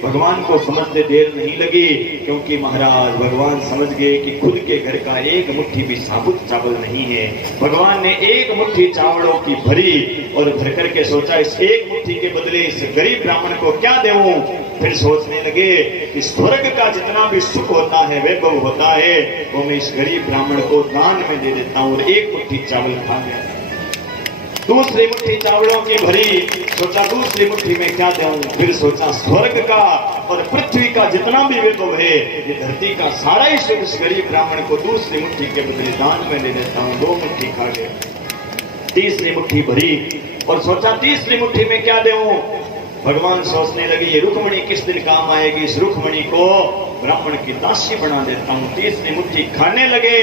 भगवान को समझते देर नहीं लगी, क्योंकि महाराज भगवान समझ गए कि खुद के घर का एक मुट्ठी भी साबुत चावल नहीं है। भगवान ने एक मुट्ठी चावलों की भरी और भर करके सोचा इस एक मुट्ठी के बदले इस गरीब ब्राह्मण को क्या देऊं। फिर सोचने लगे कि स्वर्ग का जितना भी सुख होता है, वैभव होता है, वो मैं इस गरीब ब्राह्मण को दान में दे देता हूं, और एक मुट्ठी चावल खा गया। दूसरी मुट्ठी चावलों की भरी, सोचा दूसरी मुट्ठी में क्या दूं, फिर सोचा स्वर्ग का और पृथ्वी का जितना भी वैभव है, ये धरती का सारा ही सुख इस गरीब ब्राह्मण को दूसरी मुट्ठी के बदले दान में दे देता हूं। 2 मुट्ठी खा गए। तीसरी मुट्ठी भरी और सोचा तीसरी मुट्ठी में क्या दूं। भगवान सोचने लगे ये रुक्मणी किस दिन काम आएगी, इस रुक्मणी को ब्राह्मण की दासी बना देता हूं। तीसरी मुट्ठी खाने लगे,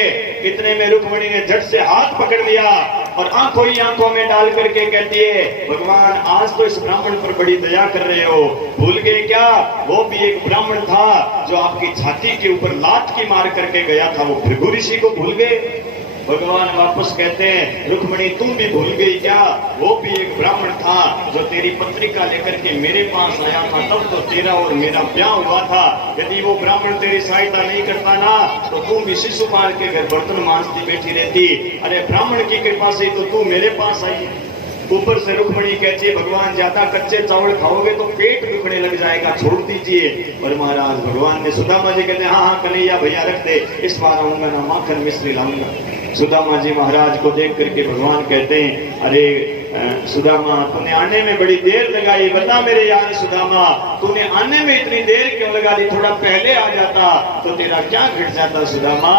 इतने में रुक्मणी ने झट से हाथ पकड़ लिया और आंखों ही आंखों में डाल करके कहती है, भगवान आज तो इस ब्राह्मण पर बड़ी दया कर रहे हो, भूल गए क्या वो भी एक ब्राह्मण था जो आपकी छाती के ऊपर लात की मार करके गया था, वो भृगु ऋषि को भूल गए। भगवान वापस कहते हैं, रुक्मणी तुम भी भूल गई क्या, वो भी एक ब्राह्मण था जो तेरी पत्रिका लेकर के मेरे पास आया था, तब तो तेरा और मेरा ब्याह हुआ था। यदि वो ब्राह्मण तेरी सहायता नहीं करता ना तो तुम भी शिशुपाल के घर बर्तन मांजती बैठी रहती। अरे ब्राह्मण की कृपा से तो तू मेरे पास आई। ऊपर से रुक्मणी कहती है, भगवान ज्यादा कच्चे चावल खाओगे तो पेट दुखने लग जाएगा, छोड़ दीजिए। पर महाराज भगवान ने सुदामा जी कहते हैं, हाँ हाँ कन्हैया भैया रख दे, इस बार आऊंगा ना माखन मिश्री लाऊंगा। सुदामा जी महाराज को देख करके भगवान कहते हैं, अरे सुदामा तूने आने में बड़ी देर लगाई, बता मेरे यार सुदामा तूने आने में इतनी देर क्यों लगा दी, थोड़ा पहले आ जाता तो तेरा क्या घट जाता। सुदामा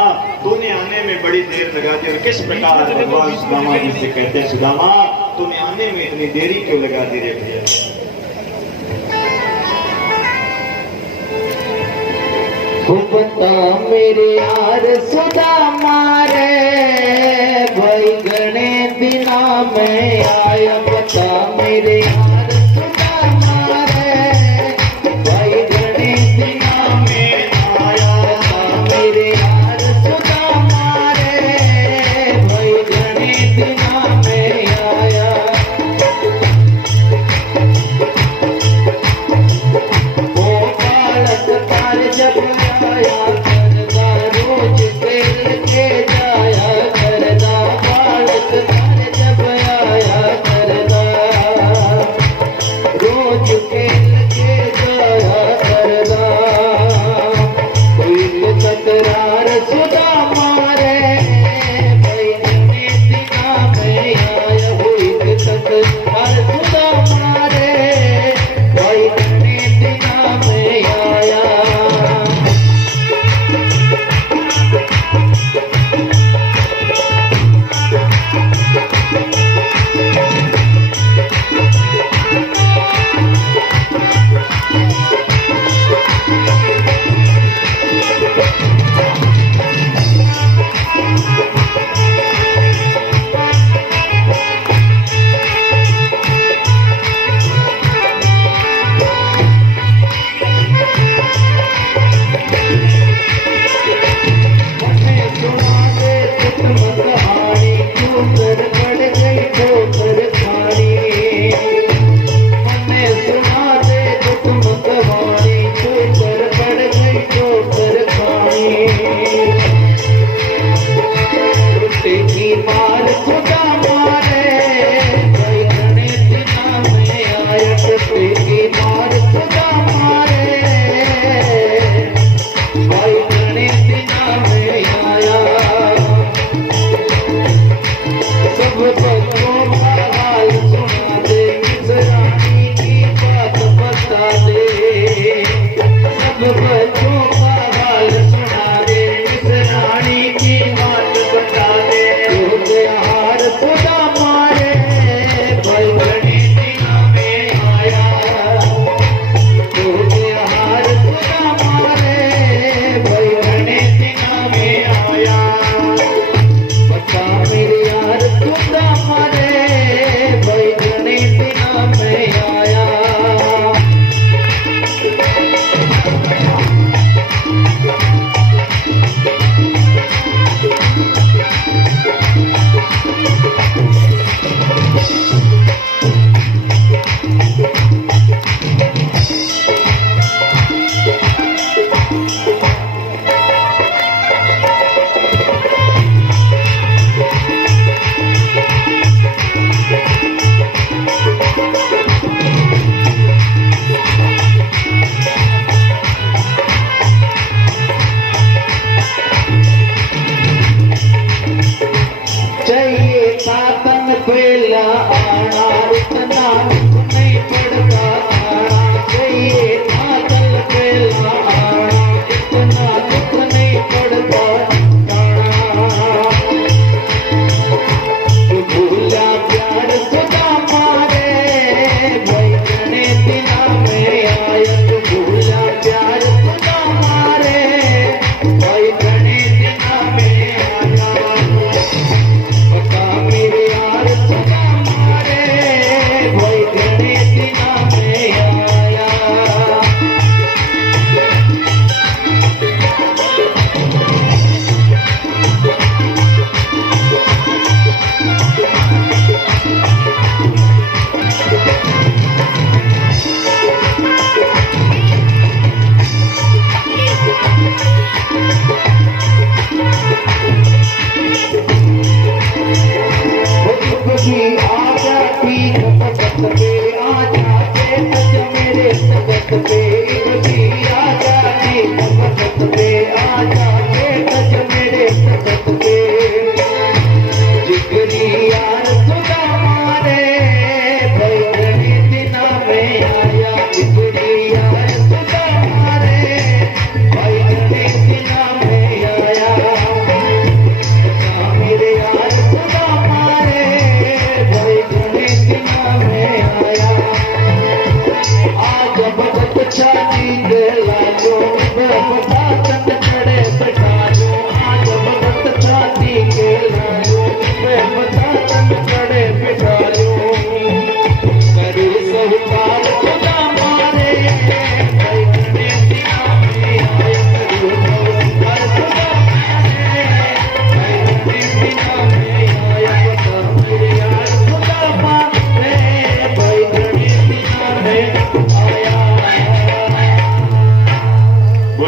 तूने आने में बड़ी देर लगा दी। और किस प्रकार भगवान सुदामा जी से कहते हैं, सुदामा तूने आने में इतनी देरी क्यों लगा दी रे भैया। बता मेरे यार सुदामा रे, भाई घने दिना में आया, बता मेरे यार सुदामा रे, भाई घने दिना में आया, बता मेरे यार सुदामा रे, भाई घने दिना में आया। ओ बालक तार जब आया करदा, रोज खेल के जाया करदा, बालक तार जब आया करदा, रोज खेल के जाया करदा। कोई तो तकरार सुदामा रे, भाई घने दिना में आया, कोई तो तकरार सुदामा रे, भाई घने दिना में आया।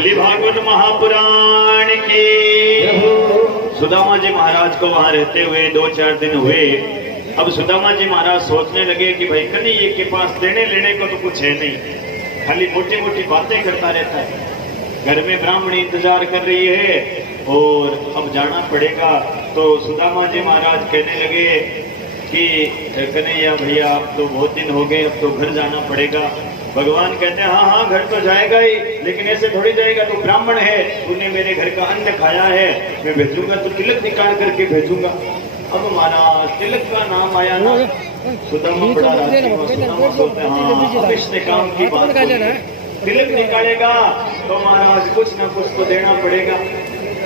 बोली भागवत महापुराण की। सुदामा जी महाराज को वहां रहते हुए 2-4 दिन हुए। अब सुदामा जी महाराज सोचने लगे कि भाई कभी ये के पास देने लेने को तो कुछ है नहीं, खाली मोटी मोटी बातें करता रहता है। घर में ब्राह्मणी इंतजार कर रही है और अब जाना पड़ेगा। तो सुदामा जी महाराज कहने लगे कि कन्हैया भैया अब तो बहुत दिन हो गए, अब तो घर जाना पड़ेगा। भगवान कहते हैं हाँ हाँ घर तो जाएगा ही, लेकिन ऐसे थोड़ी जाएगा, तू ब्राह्मण है, तूने मेरे घर का अन्न खाया है, मैं भेजूंगा तो तिलक निकाल करके भेजूंगा। अब महाराज तिलक का नाम आया ना, सुदामा बड़ा सुदामा सोचते हैं हाँ अब इसने काम की बात, तिलक निकालेगा तो महाराज कुछ ना कुछ तो देना पड़ेगा।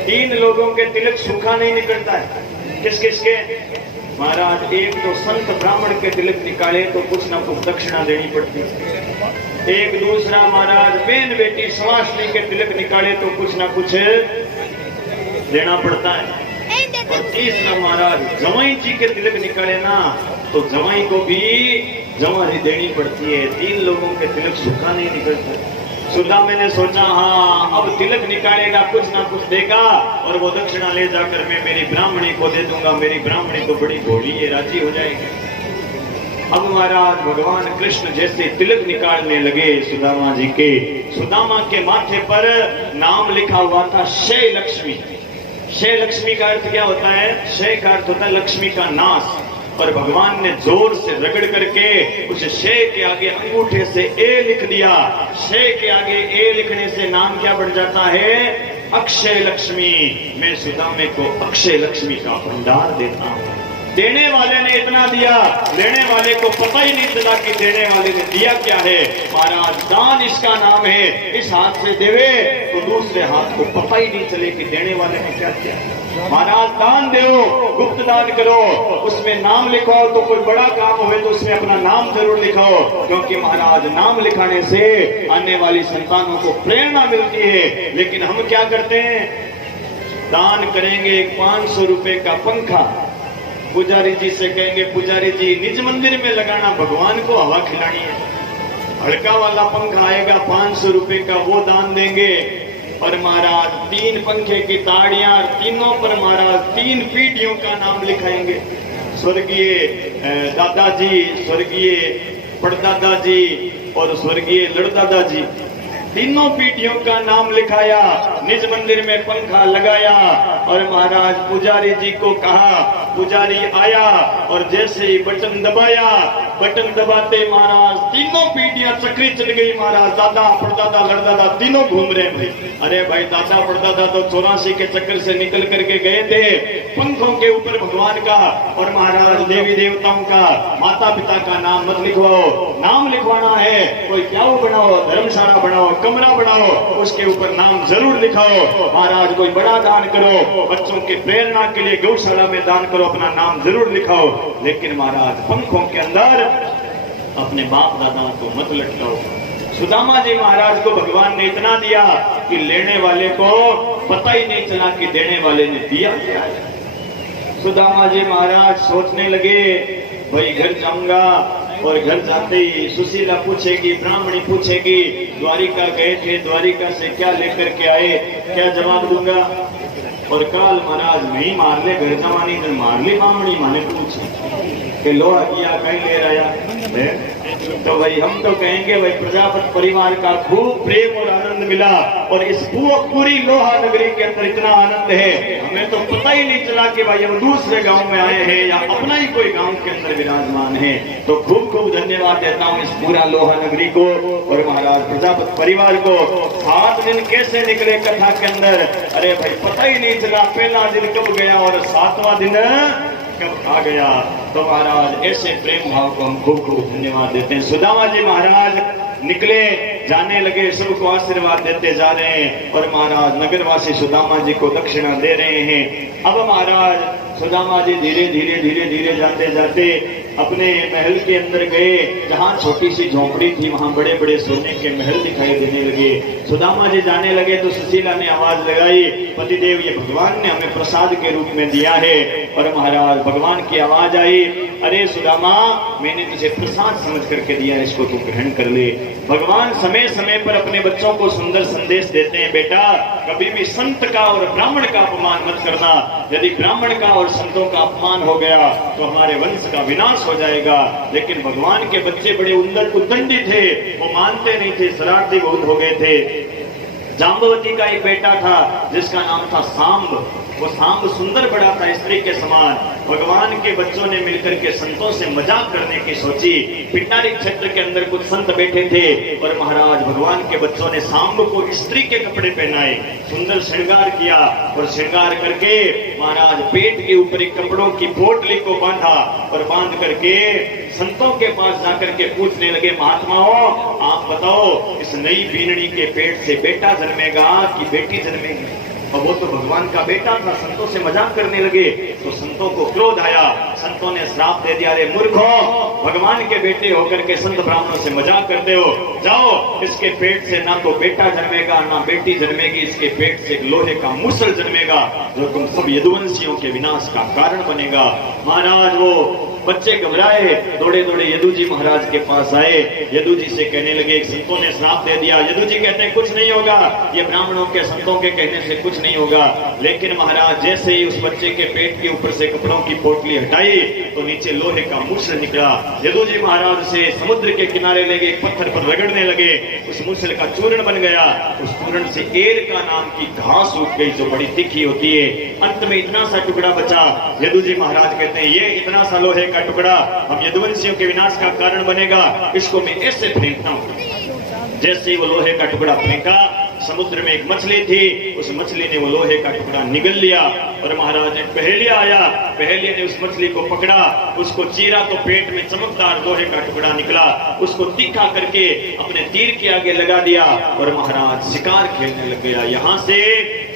3 लोगों के तिलक सूखा नहीं निकलता है। किस किसके महाराज? एक तो संत ब्राह्मण के तिलक निकाले तो कुछ ना कुछ दक्षिणा देनी पड़ती है। एक दूसरा महाराज बहन बेटी सवासनी के तिलक निकाले तो कुछ ना कुछ देना पड़ता है। और तीसरा महाराज जवाई जी के तिलक निकाले ना तो जवाई को भी जवानी देनी पड़ती है। 3 लोगों के तिलक सूखा नहीं निकलता। सुदामा ने सोचा हाँ अब तिलक निकालेगा कुछ ना कुछ देगा और वो दक्षिणा ले जाकर मैं मेरी ब्राह्मणी को दे दूंगा, मेरी ब्राह्मणी तो बड़ी भोली है, राजी हो जाएगी। अब महाराज भगवान कृष्ण जैसे तिलक निकालने लगे सुदामा जी के, सुदामा के माथे पर नाम लिखा हुआ था शय लक्ष्मी। शय लक्ष्मी का अर्थ क्या होता है? शय का अर्थ होता है लक्ष्मी का नाश। और भगवान ने जोर से रगड़ करके उस शय के आगे अंगूठे से ए लिख दिया। शय के आगे ए लिखने से नाम क्या बढ़ जाता है? अक्षय लक्ष्मी। मैं सुदामे को अक्षय लक्ष्मी का भंडार देता हूं। देने वाले ने इतना दिया, लेने वाले को पता ही नहीं चला कि देने वाले ने दिया क्या है। महाराज दान इसका नाम है। इस हाथ से देवे तो दूसरे हाथ को पता ही नहीं चले कि देने वाले ने क्या किया। महाराज दान दो, गुप्त दान करो, उसमें नाम लिखाओ तो कोई बड़ा काम हो तो उसमें अपना नाम जरूर लिखाओ, क्योंकि महाराज नाम लिखाने से आने वाली संतानों को प्रेरणा मिलती है। लेकिन हम क्या करते हैं? दान करेंगे 500 रुपए का पंखा, पुजारी जी से कहेंगे पुजारी जी निज मंदिर में लगाना, भगवान को हवा खिलानी है। हल्का वाला पंखा आएगा 500 रुपए का, वो दान देंगे। और महाराज 3 पंखे की ताड़ियां, तीनों पर महाराज 3 पीढ़ियों का नाम लिखाएंगे। स्वर्गीय दादाजी, स्वर्गीय परदादा जी और स्वर्गीय लड़दादा जी, तीनों पीढ़ियों का नाम लिखाया। निज मंदिर में पंखा लगाया और महाराज पुजारी जी को कहा, पुजारी आया और जैसे ही बटन दबाया, बटन दबाते महाराज तीनों पीढ़ियां चक्री चल गई। महाराज दादा परदादा लड़दादा तीनों घूम रहे थे। अरे भाई दादा परदादा तो 84 के चक्कर से निकल करके गए थे। पंखों के ऊपर भगवान का और महाराज देवी देवताओं का, माता पिता का नाम मत लिखवाओ। नाम लिखवाना है कोई क्या बनाओ, धर्मशाला बनाओ, कमरा बनाओ, उसके ऊपर नाम जरूर लिखाओ। महाराज कोई बड़ा दान करो, बच्चों के प्रेरणा के लिए गौशाला में दान करो, अपना नाम जरूर लिखाओ। लेकिन महाराज पंखों के अंदर अपने बाप दादाओं को मत लटकाओ। सुदामा जी महाराज को भगवान ने इतना दिया कि लेने वाले को पता ही नहीं चला कि देने वाले ने दिया क्या है। सुदामा जी महाराज सोचने लगे भाई घर जाऊंगा, और घर जाते ही सुशीला पूछेगी, ब्राह्मणी पूछेगी द्वारिका गए थे, द्वारिका से क्या लेकर के आए, क्या जवाब दूंगा। और काल महाराज नहीं मार ले घर जवानी ने मार ली ब्राह्मणी, माने पूछी कि लोहा किया कहीं ले रहा है। तो भाई हम तो कहेंगे भाई प्रजापति परिवार का खूब प्रेम और आनंद मिला, और इस पूरी लोहा नगरी के अंदर इतना आनंद है, हमें तो पता ही नहीं चला कि भाई हम दूसरे गांव में आए हैं या अपना ही कोई गांव के अंदर विराजमान है। तो खूब खूब धन्यवाद देता हूँ इस पूरा लोहा नगरी को और महाराज प्रजापति परिवार को। 7 दिन कैसे निकले कथा के अंदर, अरे भाई पता ही नहीं चला पहला दिन कब गया और 7वां दिन कब आ गया। तो महाराज ऐसे प्रेम भाव को हम खूब खूब धन्यवाद देते हैं। सुदामा जी महाराज निकले, जाने लगे, सबको आशीर्वाद देते जा रहे हैं और महाराज नगरवासी सुदामा जी को दक्षिणा दे रहे हैं। अब महाराज सुदामा जी धीरे धीरे धीरे धीरे जाते जाते अपने महल के अंदर गए। जहाँ छोटी सी झोंपड़ी थी वहाँ बड़े बड़े सोने के महल दिखाई देने लगे। सुदामा जी जाने लगे तो सुशीला ने आवाज लगाई, पतिदेव ये भगवान ने हमें प्रसाद के रूप में दिया है। और महाराज भगवान की आवाज आई, अरे सुदामा मैंने तुझे प्रसाद समझ करके दिया, इसको तू ग्रहण कर ले। भगवान समय समय पर अपने बच्चों को सुंदर संदेश देते हैं, बेटा कभी भी संत का और ब्राह्मण का अपमान मत करना। यदि ब्राह्मण का और संतों का अपमान हो गया तो हमारे वंश का विनाश हो जाएगा। लेकिन भगवान के बच्चे बड़े उद्दंडी थे, वो मानते नहीं थे, शरारती बहुत हो गए थे। जाम्बवती का एक बेटा था जिसका नाम था सांब। वो सांब सुंदर बड़ा था, स्त्री के समान। भगवान के बच्चों ने मिलकर के संतों से मजाक करने की सोची। पिंडारी क्षेत्र के अंदर कुछ संत बैठे थे और महाराज भगवान के बच्चों ने सांब को स्त्री के कपड़े पहनाए, सुंदर श्रृंगार किया और श्रृंगार करके महाराज पेट के ऊपर एक कपड़ों की पोटली को बांधा और बांध करके संतों के पास जाकर के पूछने लगे, महात्माओं आप बताओ इस नई बीननी के पेट से बेटा जन्मेगा कि बेटी जन्मेगी? और वो तो भगवान का बेटा था। संतों से मजाक करने लगे तो संतों को क्रोध आया। संतों ने श्राप दे दिया, अरे मूर्खों, भगवान के बेटे होकर के संत ब्राह्मणों से मजाक करते हो, जाओ इसके पेट से ना तो बेटा जन्मेगा ना बेटी जन्मेगी, इसके पेट से लोहे का मूसल जन्मेगा जो तुम सब यदुवंशियों के विनाश का कारण बनेगा। महाराज वो बच्चे घबराए, दौड़े दौड़े यदु जी महाराज के पास आए। यदु जी से कहने लगे, संतों ने श्राप दे दिया। यदु जी कहते हैं कुछ नहीं होगा, ये ब्राह्मणों के संतों के कहने से कुछ नहीं होगा। लेकिन महाराज जैसे ही उस बच्चे के पेट के ऊपर से कपड़ों की पोटली हटाई तो नीचे लोहे का मूसल निकला। यदु जी महाराज से समुद्र के किनारे ले गए, एक पत्थर पर रगड़ने लगे, उस मूसल का चूर्ण बन गया। उस चूर्ण से एर का नाम की घास उग गई जो बड़ी तीखी होती है। अंत में इतना सा टुकड़ा बचा। यदु जी महाराज कहते हैं, ये इतना सा लोहे का टुकड़ा हम यदुवंशियों के विनाश का कारण बनेगा, इसको मैं ऐसे फेंकता हूं। जैसे ही वो लोहे का टुकड़ा फेंका, समुद्र में एक मछली थी, उस मछली ने वो लोहे का टुकड़ा निगल लिया। और महाराज एक पहेलिया आया, पहेलिया ने उस मछली को पकड़ा, उसको चीरा तो पेट में चमकदार लोहे का टुकड़ा निकला। उसको तीखा करके अपने तीर के आगे लगा दिया और महाराज शिकार खेलने लग गया। यहाँ से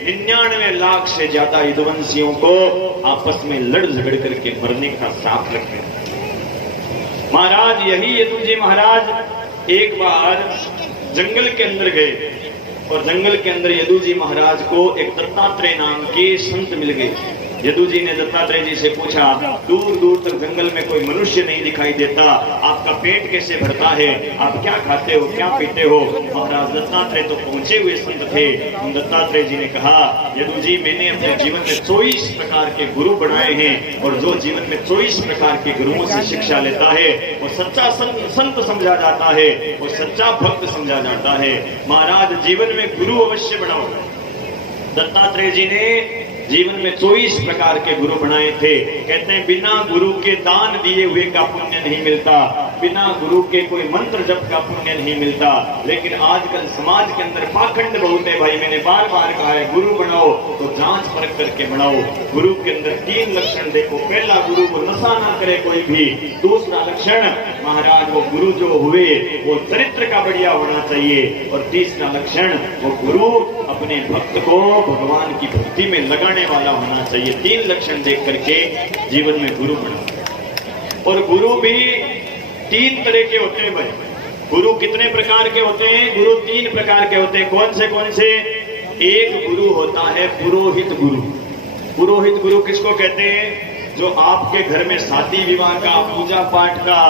99 लाख से ज्यादा यदुवंशियों को आपस में लड़ झगड़ करके मरने का श्राप लग गया। महाराज यही यदु जी महाराज एक बार जंगल के अंदर गए और जंगल के अंदर यदु जी महाराज को एक दत्तात्रेय नाम के संत मिल गए। यदु जी ने दत्तात्रेय जी से पूछा, दूर दूर तक जंगल में कोई मनुष्य नहीं दिखाई देता, आपका पेट कैसे भरता है, आप क्या खाते हो, क्या पीते हो? महाराज दत्तात्रेय तो पहुंचे हुए संत थे। दत्तात्रेय जी ने कहा, यदु जी मैंने अपने जीवन में 24 प्रकार के गुरु बनाए हैं और जो जीवन में 24 प्रकार के गुरुओं से शिक्षा लेता है वो सच्चा संत समझा जाता है, वो सच्चा भक्त समझा जाता है। महाराज जीवन में गुरु अवश्य बनाओ। दत्तात्रेय जी ने जीवन में 24 प्रकार के गुरु बनाए थे। कहते हैं बिना गुरु के दान दिए हुए का पुण्य नहीं मिलता, बिना गुरु के कोई मंत्र जप का पुण्य नहीं मिलता। लेकिन आजकल समाज के अंदर पाखंड बहुत है भाई। मैंने बार बार कहा है, गुरु बनाओ तो जांच परख करके बनाओ। गुरु के अंदर 3 लक्षण देखो। पहला, गुरु को नशा ना करे कोई भी। दूसरा लक्षण, महाराज वो गुरु जो हुए वो चरित्र का बढ़िया होना चाहिए। और तीसरा लक्षण, वो गुरु अपने भक्त को भगवान की भक्ति में लगाने वाला होना चाहिए। 3 लक्षण देख करके जीवन में गुरु बना। और गुरु भी 3 तरह के होते हैं भाई। गुरु कितने प्रकार के होते हैं? गुरु 3 प्रकार के होते हैं। कौन से? एक गुरु होता है पुरोहित गुरु। पुरोहित गुरु किसको कहते हैं? जो आपके घर में शादी विवाह का, पूजा पाठ का,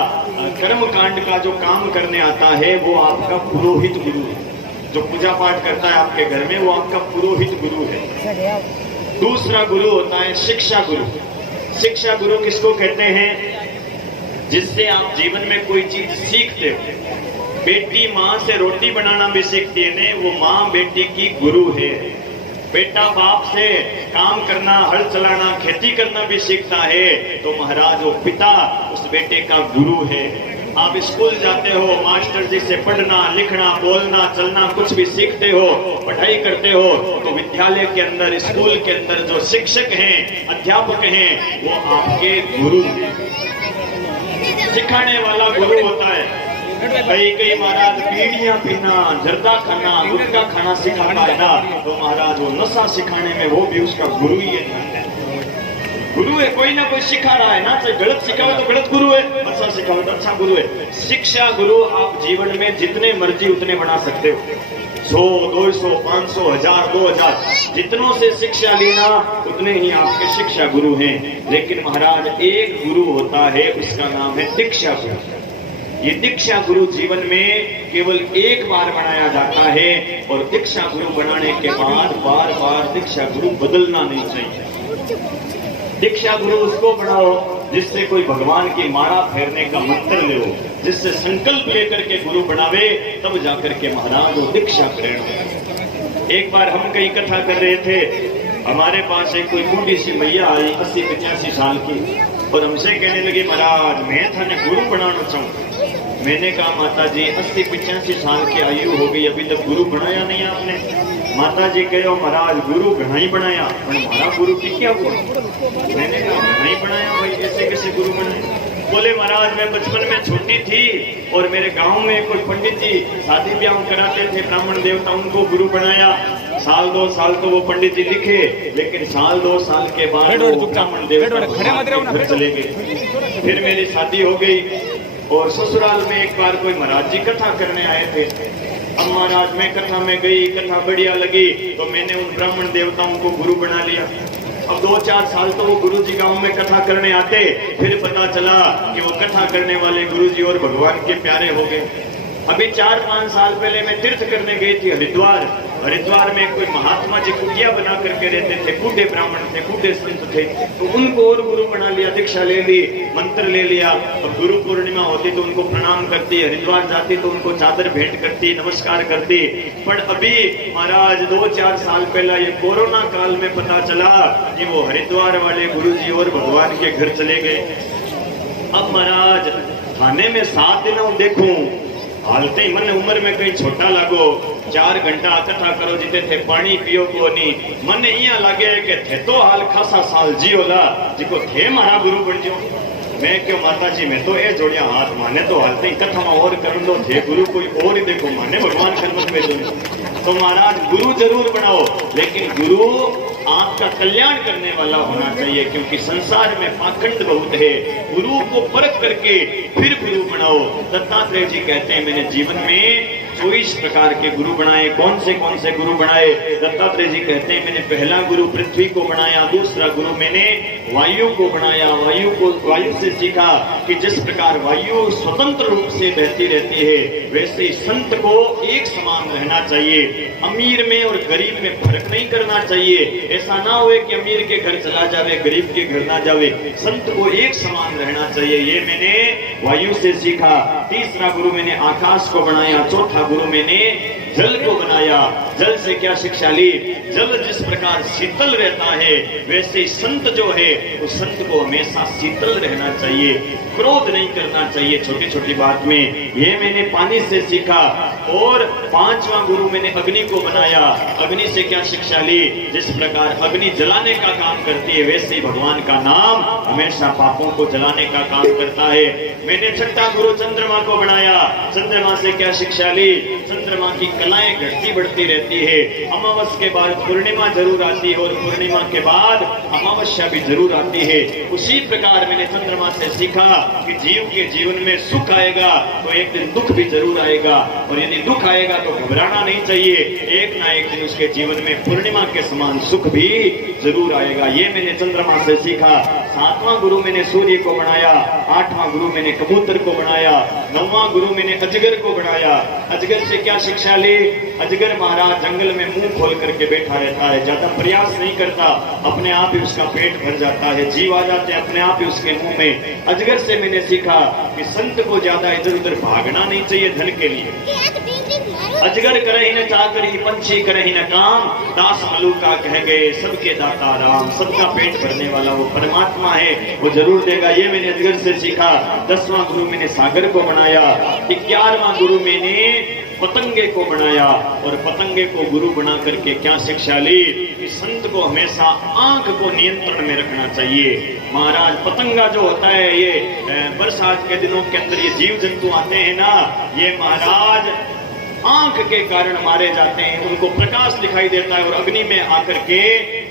कर्म कांड का जो काम करने आता है वो आपका पुरोहित गुरु है। जो पूजा पाठ करता है आपके घर में वो आपका पुरोहित गुरु है। दूसरा गुरु होता है शिक्षा गुरु। शिक्षा गुरु किसको कहते हैं? जिससे आप जीवन में कोई चीज सीखते हो। बेटी माँ से रोटी बनाना भी सीखती है ना, वो माँ बेटी की गुरु है। बेटा बाप से काम करना, हल चलाना, खेती करना भी सीखता है तो महाराज वो पिता उस बेटे का गुरु है। आप स्कूल जाते हो, मास्टर जी से पढ़ना, लिखना, बोलना, चलना कुछ भी सीखते हो, पढ़ाई करते हो तो विद्यालय के अंदर, स्कूल के अंदर जो शिक्षक हैं, अध्यापक हैं, वो आपके गुरु हैं। सिखाने वाला गुरु होता है। कई महाराज बीड़ियां पीना, जर्दा खाना, गुटखा खाना सिखाता है ना, तो महाराज वो नशा सिखाने में वो भी उसका गुरु ही है। गुरु है, कोई ना कोई सिखा रहा है ना, चाहे गलत सिखावे तो गलत गुरु है, अच्छा सिखाओ तो अच्छा गुरु है। शिक्षा गुरु आप जीवन में जितने मर्जी उतने बना सकते हो, 100, 200, 500, 1000, 2000, जितनों से शिक्षा लेना उतने ही आपके शिक्षा गुरु हैं। लेकिन महाराज एक गुरु होता है, उसका नाम है दीक्षा गुरु। ये दीक्षा गुरु जीवन में केवल एक बार बनाया जाता है, और दीक्षा गुरु बनाने के बाद बार बार दीक्षा गुरु बदलना नहीं चाहिए। दीक्षा गुरु उसको बनाओ जिससे कोई भगवान की माला फेरने का मंत्र ले, जिससे संकल्प लेकर के गुरु बनावे, तब जाकर के महाराज वो दीक्षा ग्रहण हो। एक बार हम कहीं कथा कर रहे थे, हमारे पास एक कोई बूढ़ी सी मैया आई 80-85 साल की, और हमसे कहने लगी महाराज मैं थाने गुरु बनाना चाहूँ। मैंने कहा माता जी 80-85 साल की आयु हो गई, अभी तक गुरु बनाया नहीं आपने। माता जी कहो महाराज गुरु घना ही बनाया, पर हमारा गुरु की क्या हुआ? मैंने कहा घना ही बनाया भाई, ऐसे कैसे गुरु बनाए? बोले महाराज मैं बचपन में छोटी थी और मेरे गांव में कोई पंडित जी शादी ब्याह कराते थे, ब्राह्मण देवता, उनको गुरु बनाया। 1-2 साल तो वो पंडित जी लिखे, लेकिन 1-2 साल के बाद वो ब्राह्मण देवता घर चले गए। फिर मेरी शादी हो गई और ससुराल में एक बार कोई महाराज जी कथा करने आए थे। अब महाराज मैं कथा में गई, कथा बढ़िया लगी तो मैंने उन ब्राह्मण देवताओं को गुरु बना लिया। अब 2-4 साल तो वो गुरु जी गांव में कथा करने आते, फिर पता चला कि वो कथा करने वाले गुरु जी और भगवान के प्यारे हो गए। अभी 4-5 साल पहले मैं तीर्थ करने गई थी हरिद्वार। हरिद्वार में कोई महात्मा जी कुटिया बना करके रहते थे, बूढ़े ब्राह्मण थे, बूढ़े संत थे, तो उनको और गुरु बना लिया, दीक्षा ले ली, मंत्र ले लिया। अब गुरु पूर्णिमा होती तो उनको प्रणाम करती, हरिद्वार जाती तो उनको चादर भेंट करती, नमस्कार करती। पर अभी महाराज 2-4 साल पहला ये कोरोना काल में पता चला कि वो हरिद्वार वाले गुरु जी और भगवान के घर चले गए। अब महाराज थाने में 7 दिन देखूं, हालते ही मन उम्र में कहीं छोटा लागो, 4 घंटा कथा करो जीते थे, पानी पियो को नहीं, मन इं लागे कि थे तो हाल खासा साल जियोला जिको थे मारा गुरु बन जो। मैं क्यों माता जी मैं तो ए जोड़िया हाथ, माने तो हालते ही कथा में और कर लो थे गुरु कोई और ही देखो, माने भगवान खिदमत में दो। तो महाराज गुरु जरूर बनाओ, लेकिन गुरु आपका कल्याण करने वाला होना चाहिए, क्योंकि संसार में पाखंड बहुत है। गुरु को परख करके फिर गुरु बनाओ। दत्तात्रेय जी कहते हैं मैंने जीवन में 24 प्रकार के गुरु बनाए। कौन से गुरु बनाए? दत्तात्रेय जी कहते हैं मैंने पहला गुरु पृथ्वी को बनाया, दूसरा गुरु मैंने वायु को बनाया। वायु से सीखा कि जिस प्रकार वायु स्वतंत्र रूप से बहती रहती है, वैसे ही संत को एक समान रहना चाहिए। अमीर में और गरीब में फर्क नहीं करना चाहिए। ऐसा ना हो कि अमीर के घर चला जावे, गरीब के घर ना जावे। संत को एक समान रहना चाहिए, ये मैंने वायु से सीखा। तीसरा गुरु मैंने आकाश को बनाया। चौथा गुरु मैंने जल को बनाया। जल से क्या शिक्षा ली? जल जिस प्रकार शीतल रहता है, वैसे संत जो है उस संत को हमेशा शीतल रहना चाहिए, क्रोध नहीं करना चाहिए छोटी छोटी बात में। ये मैंने पानी से सीखा। और 5वां गुरु मैंने अग्नि को बनाया। अग्नि से क्या शिक्षा ली? जिस प्रकार अग्नि जलाने का काम करती है, वैसे ही भगवान का नाम हमेशा पापों को जलाने का काम करता है। मैंने 6ठा गुरु चंद्रमा को बनाया। चंद्रमा से क्या शिक्षा ली? चंद्रमा की कलाएं घटती बढ़ती रहती है। अमावस्या के बाद पूर्णिमा जरूर आती है और पूर्णिमा के बाद अमावस्या भी जरूर आती है। उसी प्रकार मैंने चंद्रमा से सीखा कि जीव के जीवन में सुख आएगा तो एक दिन दुख भी जरूर आएगा, और यदि दुख आएगा तो घबराना नहीं चाहिए। एक ना एक दिन उसके जीवन में पूर्णिमा के समान सुख भी जरूर आएगा। ये मैंने चंद्रमा से सीखा। 7वां गुरु मैंने सूर्य को बनाया। 8वां गुरु मैंने कबूतर को बनाया। 9वां गुरु मैंने अजगर को बनाया। अजगर से क्या शिक्षा ली? अजगर महाराज जंगल में मुंह खोल करके बैठा रहता है, ज्यादा प्रयास नहीं करता, अपने आप ही उसका पेट भर जाता है, जीव आ जाते हैं अपने आप ही उसके मुंह में। अजगर से मैंने सीखा कि संत को ज्यादा इधर उधर भागना नहीं चाहिए धन के लिए। अजगर करही न चाकरी, पंछी करही न काम, दास मलूका कह गए सबके दाता राम। सबका पेट भरने वाला वो परमात्मा है, वो जरूर देगा। ये मैंने अजगर से सीखा। 10वां गुरु मैंने सागर को बनाया। 11वां गुरु मैंने पतंगे को बनाया। और पतंगे को गुरु बना करके क्या शिक्षा ली? कि संत को हमेशा आंख को नियंत्रण में रखना चाहिए। महाराज पतंगा जो होता है, ये बरसात के दिनों के अंदर ये जीव जंतु आते हैं ना, ये महाराज आंख के कारण मारे जाते हैं। उनको प्रकाश दिखाई देता है और अग्नि में आकर के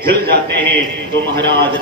जल जाते हैं। तो महाराज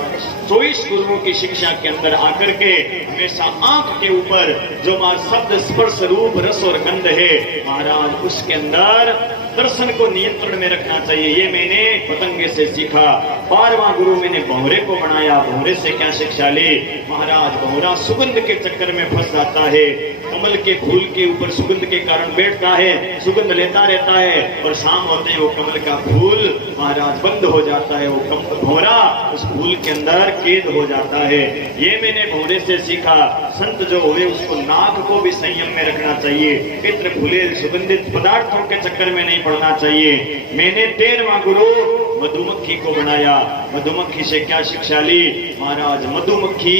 24 गुरुओं की शिक्षा के अंदर आकर के हमेशा आंख के ऊपर जो मां शब्द स्पर्श रूप रस और गंध है महाराज उसके अंदर दर्शन को नियंत्रण में रखना चाहिए। ये मैंने पतंगे से सीखा। 12वां गुरु मैंने भंवरे को बनाया। भंवरे से क्या शिक्षा ली महाराज? भंवरा सुगंध के चक्कर में फंस जाता है। कमल के फूल के ऊपर सुगंध के कारण बैठता है, सुगंध लेता रहता है और शाम होते ही वो कमल का फूल महाराज बंद हो जाता है। वो भंवरा उस फूल के अंदर कैद हो जाता है। ये मैंने भंवरे से सीखा। संत जो हुए उसको नाक को भी संयम में रखना चाहिए। इत्र फूले सुगंधित पदार्थों के चक्कर में नहीं पड़ना चाहिए। मैंने 13वां गुरु मधुमक्खी को बनाया। मधुमक्खी से क्या शिक्षा ली महाराज? मधुमक्खी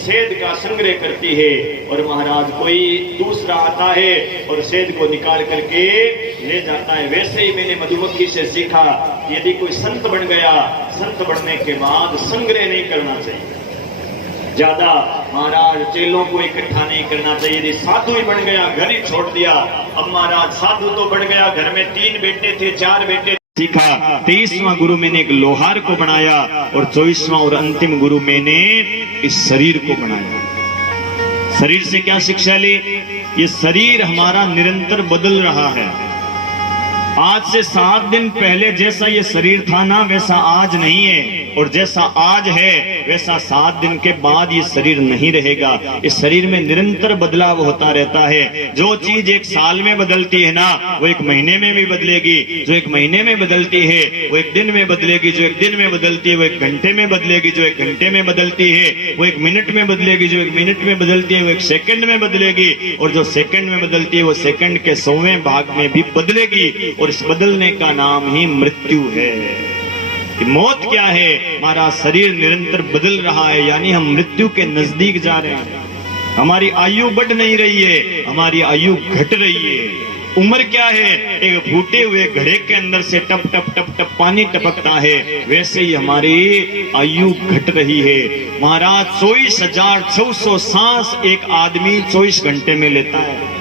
शहद का संग्रह करती है और महाराज कोई दूसरा आता है और शहद को निकाल करके ले जाता है। वैसे ही मैंने मधुमक्खी से सीखा यदि कोई संत बन गया, संत बनने के बाद संग्रह नहीं करना चाहिए ज्यादा। महाराज चेलों को इकट्ठा नहीं करना चाहिए। यदि साधु ही बन गया, घर ही छोड़ दिया। अब महाराज साधु तो बन गया, घर में 3 बेटे थे, 4 बेटे सीखा। 23वां गुरु मैंने एक लोहार को बनाया और 24वां और अंतिम गुरु मैंने इस शरीर को बनाया। शरीर से क्या शिक्षा ली? ये शरीर हमारा निरंतर बदल रहा है। आज से 7 दिन पहले जैसा ये शरीर था ना वैसा आज नहीं है, और जैसा आज है वैसा 7 दिन के बाद ये शरीर नहीं रहेगा। इस शरीर में निरंतर बदलाव होता रहता है। जो चीज 1 साल में बदलती है ना वो 1 महीने में भी बदलेगी। जो 1 महीने में बदलती है वो 1 दिन में बदलेगी। जो 1 दिन में बदलती है वो 1 घंटे में बदलेगी। जो 1 घंटे में बदलती है वो 1 मिनट में बदलेगी। जो 1 मिनट में बदलती है वो 1 सेकंड में बदलेगी। और जो सेकंड में बदलती है वो सेकंड के 100वें भाग में भी बदलेगी। और इस बदलने का नाम ही मृत्यु है। कि मौत क्या है? हमारा शरीर निरंतर बदल रहा है, यानी हम मृत्यु के नजदीक जा रहे हैं। हमारी आयु बढ़ नहीं रही है, हमारी आयु घट रही है। उम्र क्या है? एक फूटे हुए घड़े के अंदर से टप टप टप टप पानी टपकता है, वैसे ही हमारी आयु घट रही है। महाराज 24,600 सांस एक आदमी 24 घंटे में लेता है।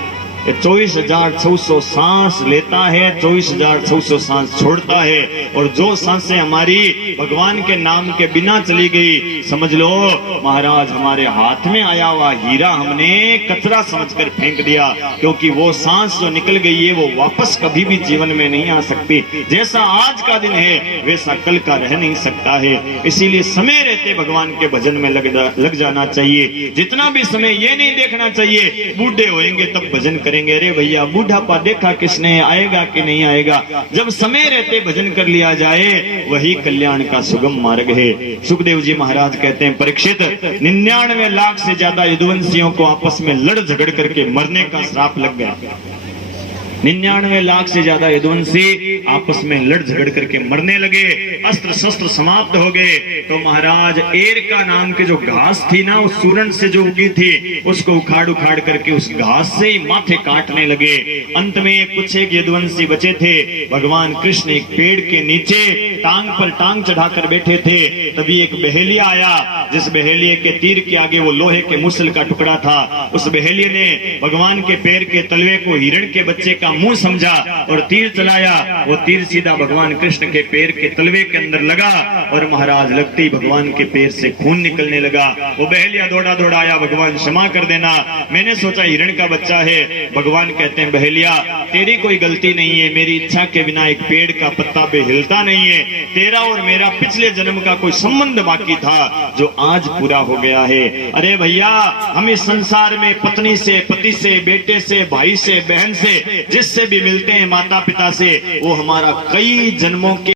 24,600 सांस लेता है, 24,600 सांस छोड़ता है। और जो सांसें हमारी भगवान के नाम के बिना चली गई, समझ लो महाराज हमारे हाथ में आया हुआ हीरा हमने कचरा समझकर फेंक दिया। क्योंकि वो सांस जो निकल गई है वो वापस कभी भी जीवन में नहीं आ सकती। जैसा आज का दिन है वैसा कल का रह नहीं सकता है। इसीलिए समय रहते भगवान के भजन में लग जाना चाहिए। जितना भी समय ये नहीं देखना चाहिए बूढ़े होएंगे तब भजन करेंगे। अरे भैया बूढ़ापा देखा किसने, आएगा कि नहीं आएगा? जब समय रहते भजन कर लिया जाए वही कल्याण का सुगम मार्ग है। सुखदेव जी महाराज कहते हैं परीक्षित 99 लाख से ज्यादा यदुवंशियों को आपस में लड़ झगड़ करके मरने का श्राप लग गया। 99 लाख से ज्यादा यदुवंशी आपस में लड़ झगड़ करके मरने लगे। अस्त्र शस्त्र समाप्त हो गए। तो महाराज एरका नाम की जो घास थी ना उस सूरन से जो उगी थी उसको उखाड़ उखाड़ करके उस घास से ही माथे काटने लगे। अंत में कुछ एक यदुवंशी बचे थे। भगवान कृष्ण एक पेड़ के नीचे टांग पर टांग चढ़ाकर बैठे थे। तभी एक बहेलिया आया, जिस बहेलिये के तीर के आगे वो लोहे के मुसल का टुकड़ा था। उस बहेलिये ने भगवान के पैर के तलवे को हिरण के बच्चे का मुंह समझा और तीर चलाया। वो तीर सीधा भगवान कृष्ण के पैर के तलवे के अंदर लगा और महाराज लगते ही भगवान के पैर से खून निकलने लगा। वो बहेलिया दौड़ा दौड़ा आया, भगवान क्षमा कर देना, मैंने सोचा हिरण का बच्चा है। भगवान कहते हैं बहेलिया तेरी कोई गलती नहीं है, मेरी इच्छा के बिना एक पेड़ का पत्ता भी हिलता नहीं है। तेरा और मेरा पिछले जन्म का कोई संबंध बाकी था जो आज पूरा हो गया है। अरे भैया हम इस संसार में पत्नी से, पति से, बेटे से, भाई से, बहन से, जिससे भी मिलते हैं, माता पिता से, वो हमारा कई जन्मों के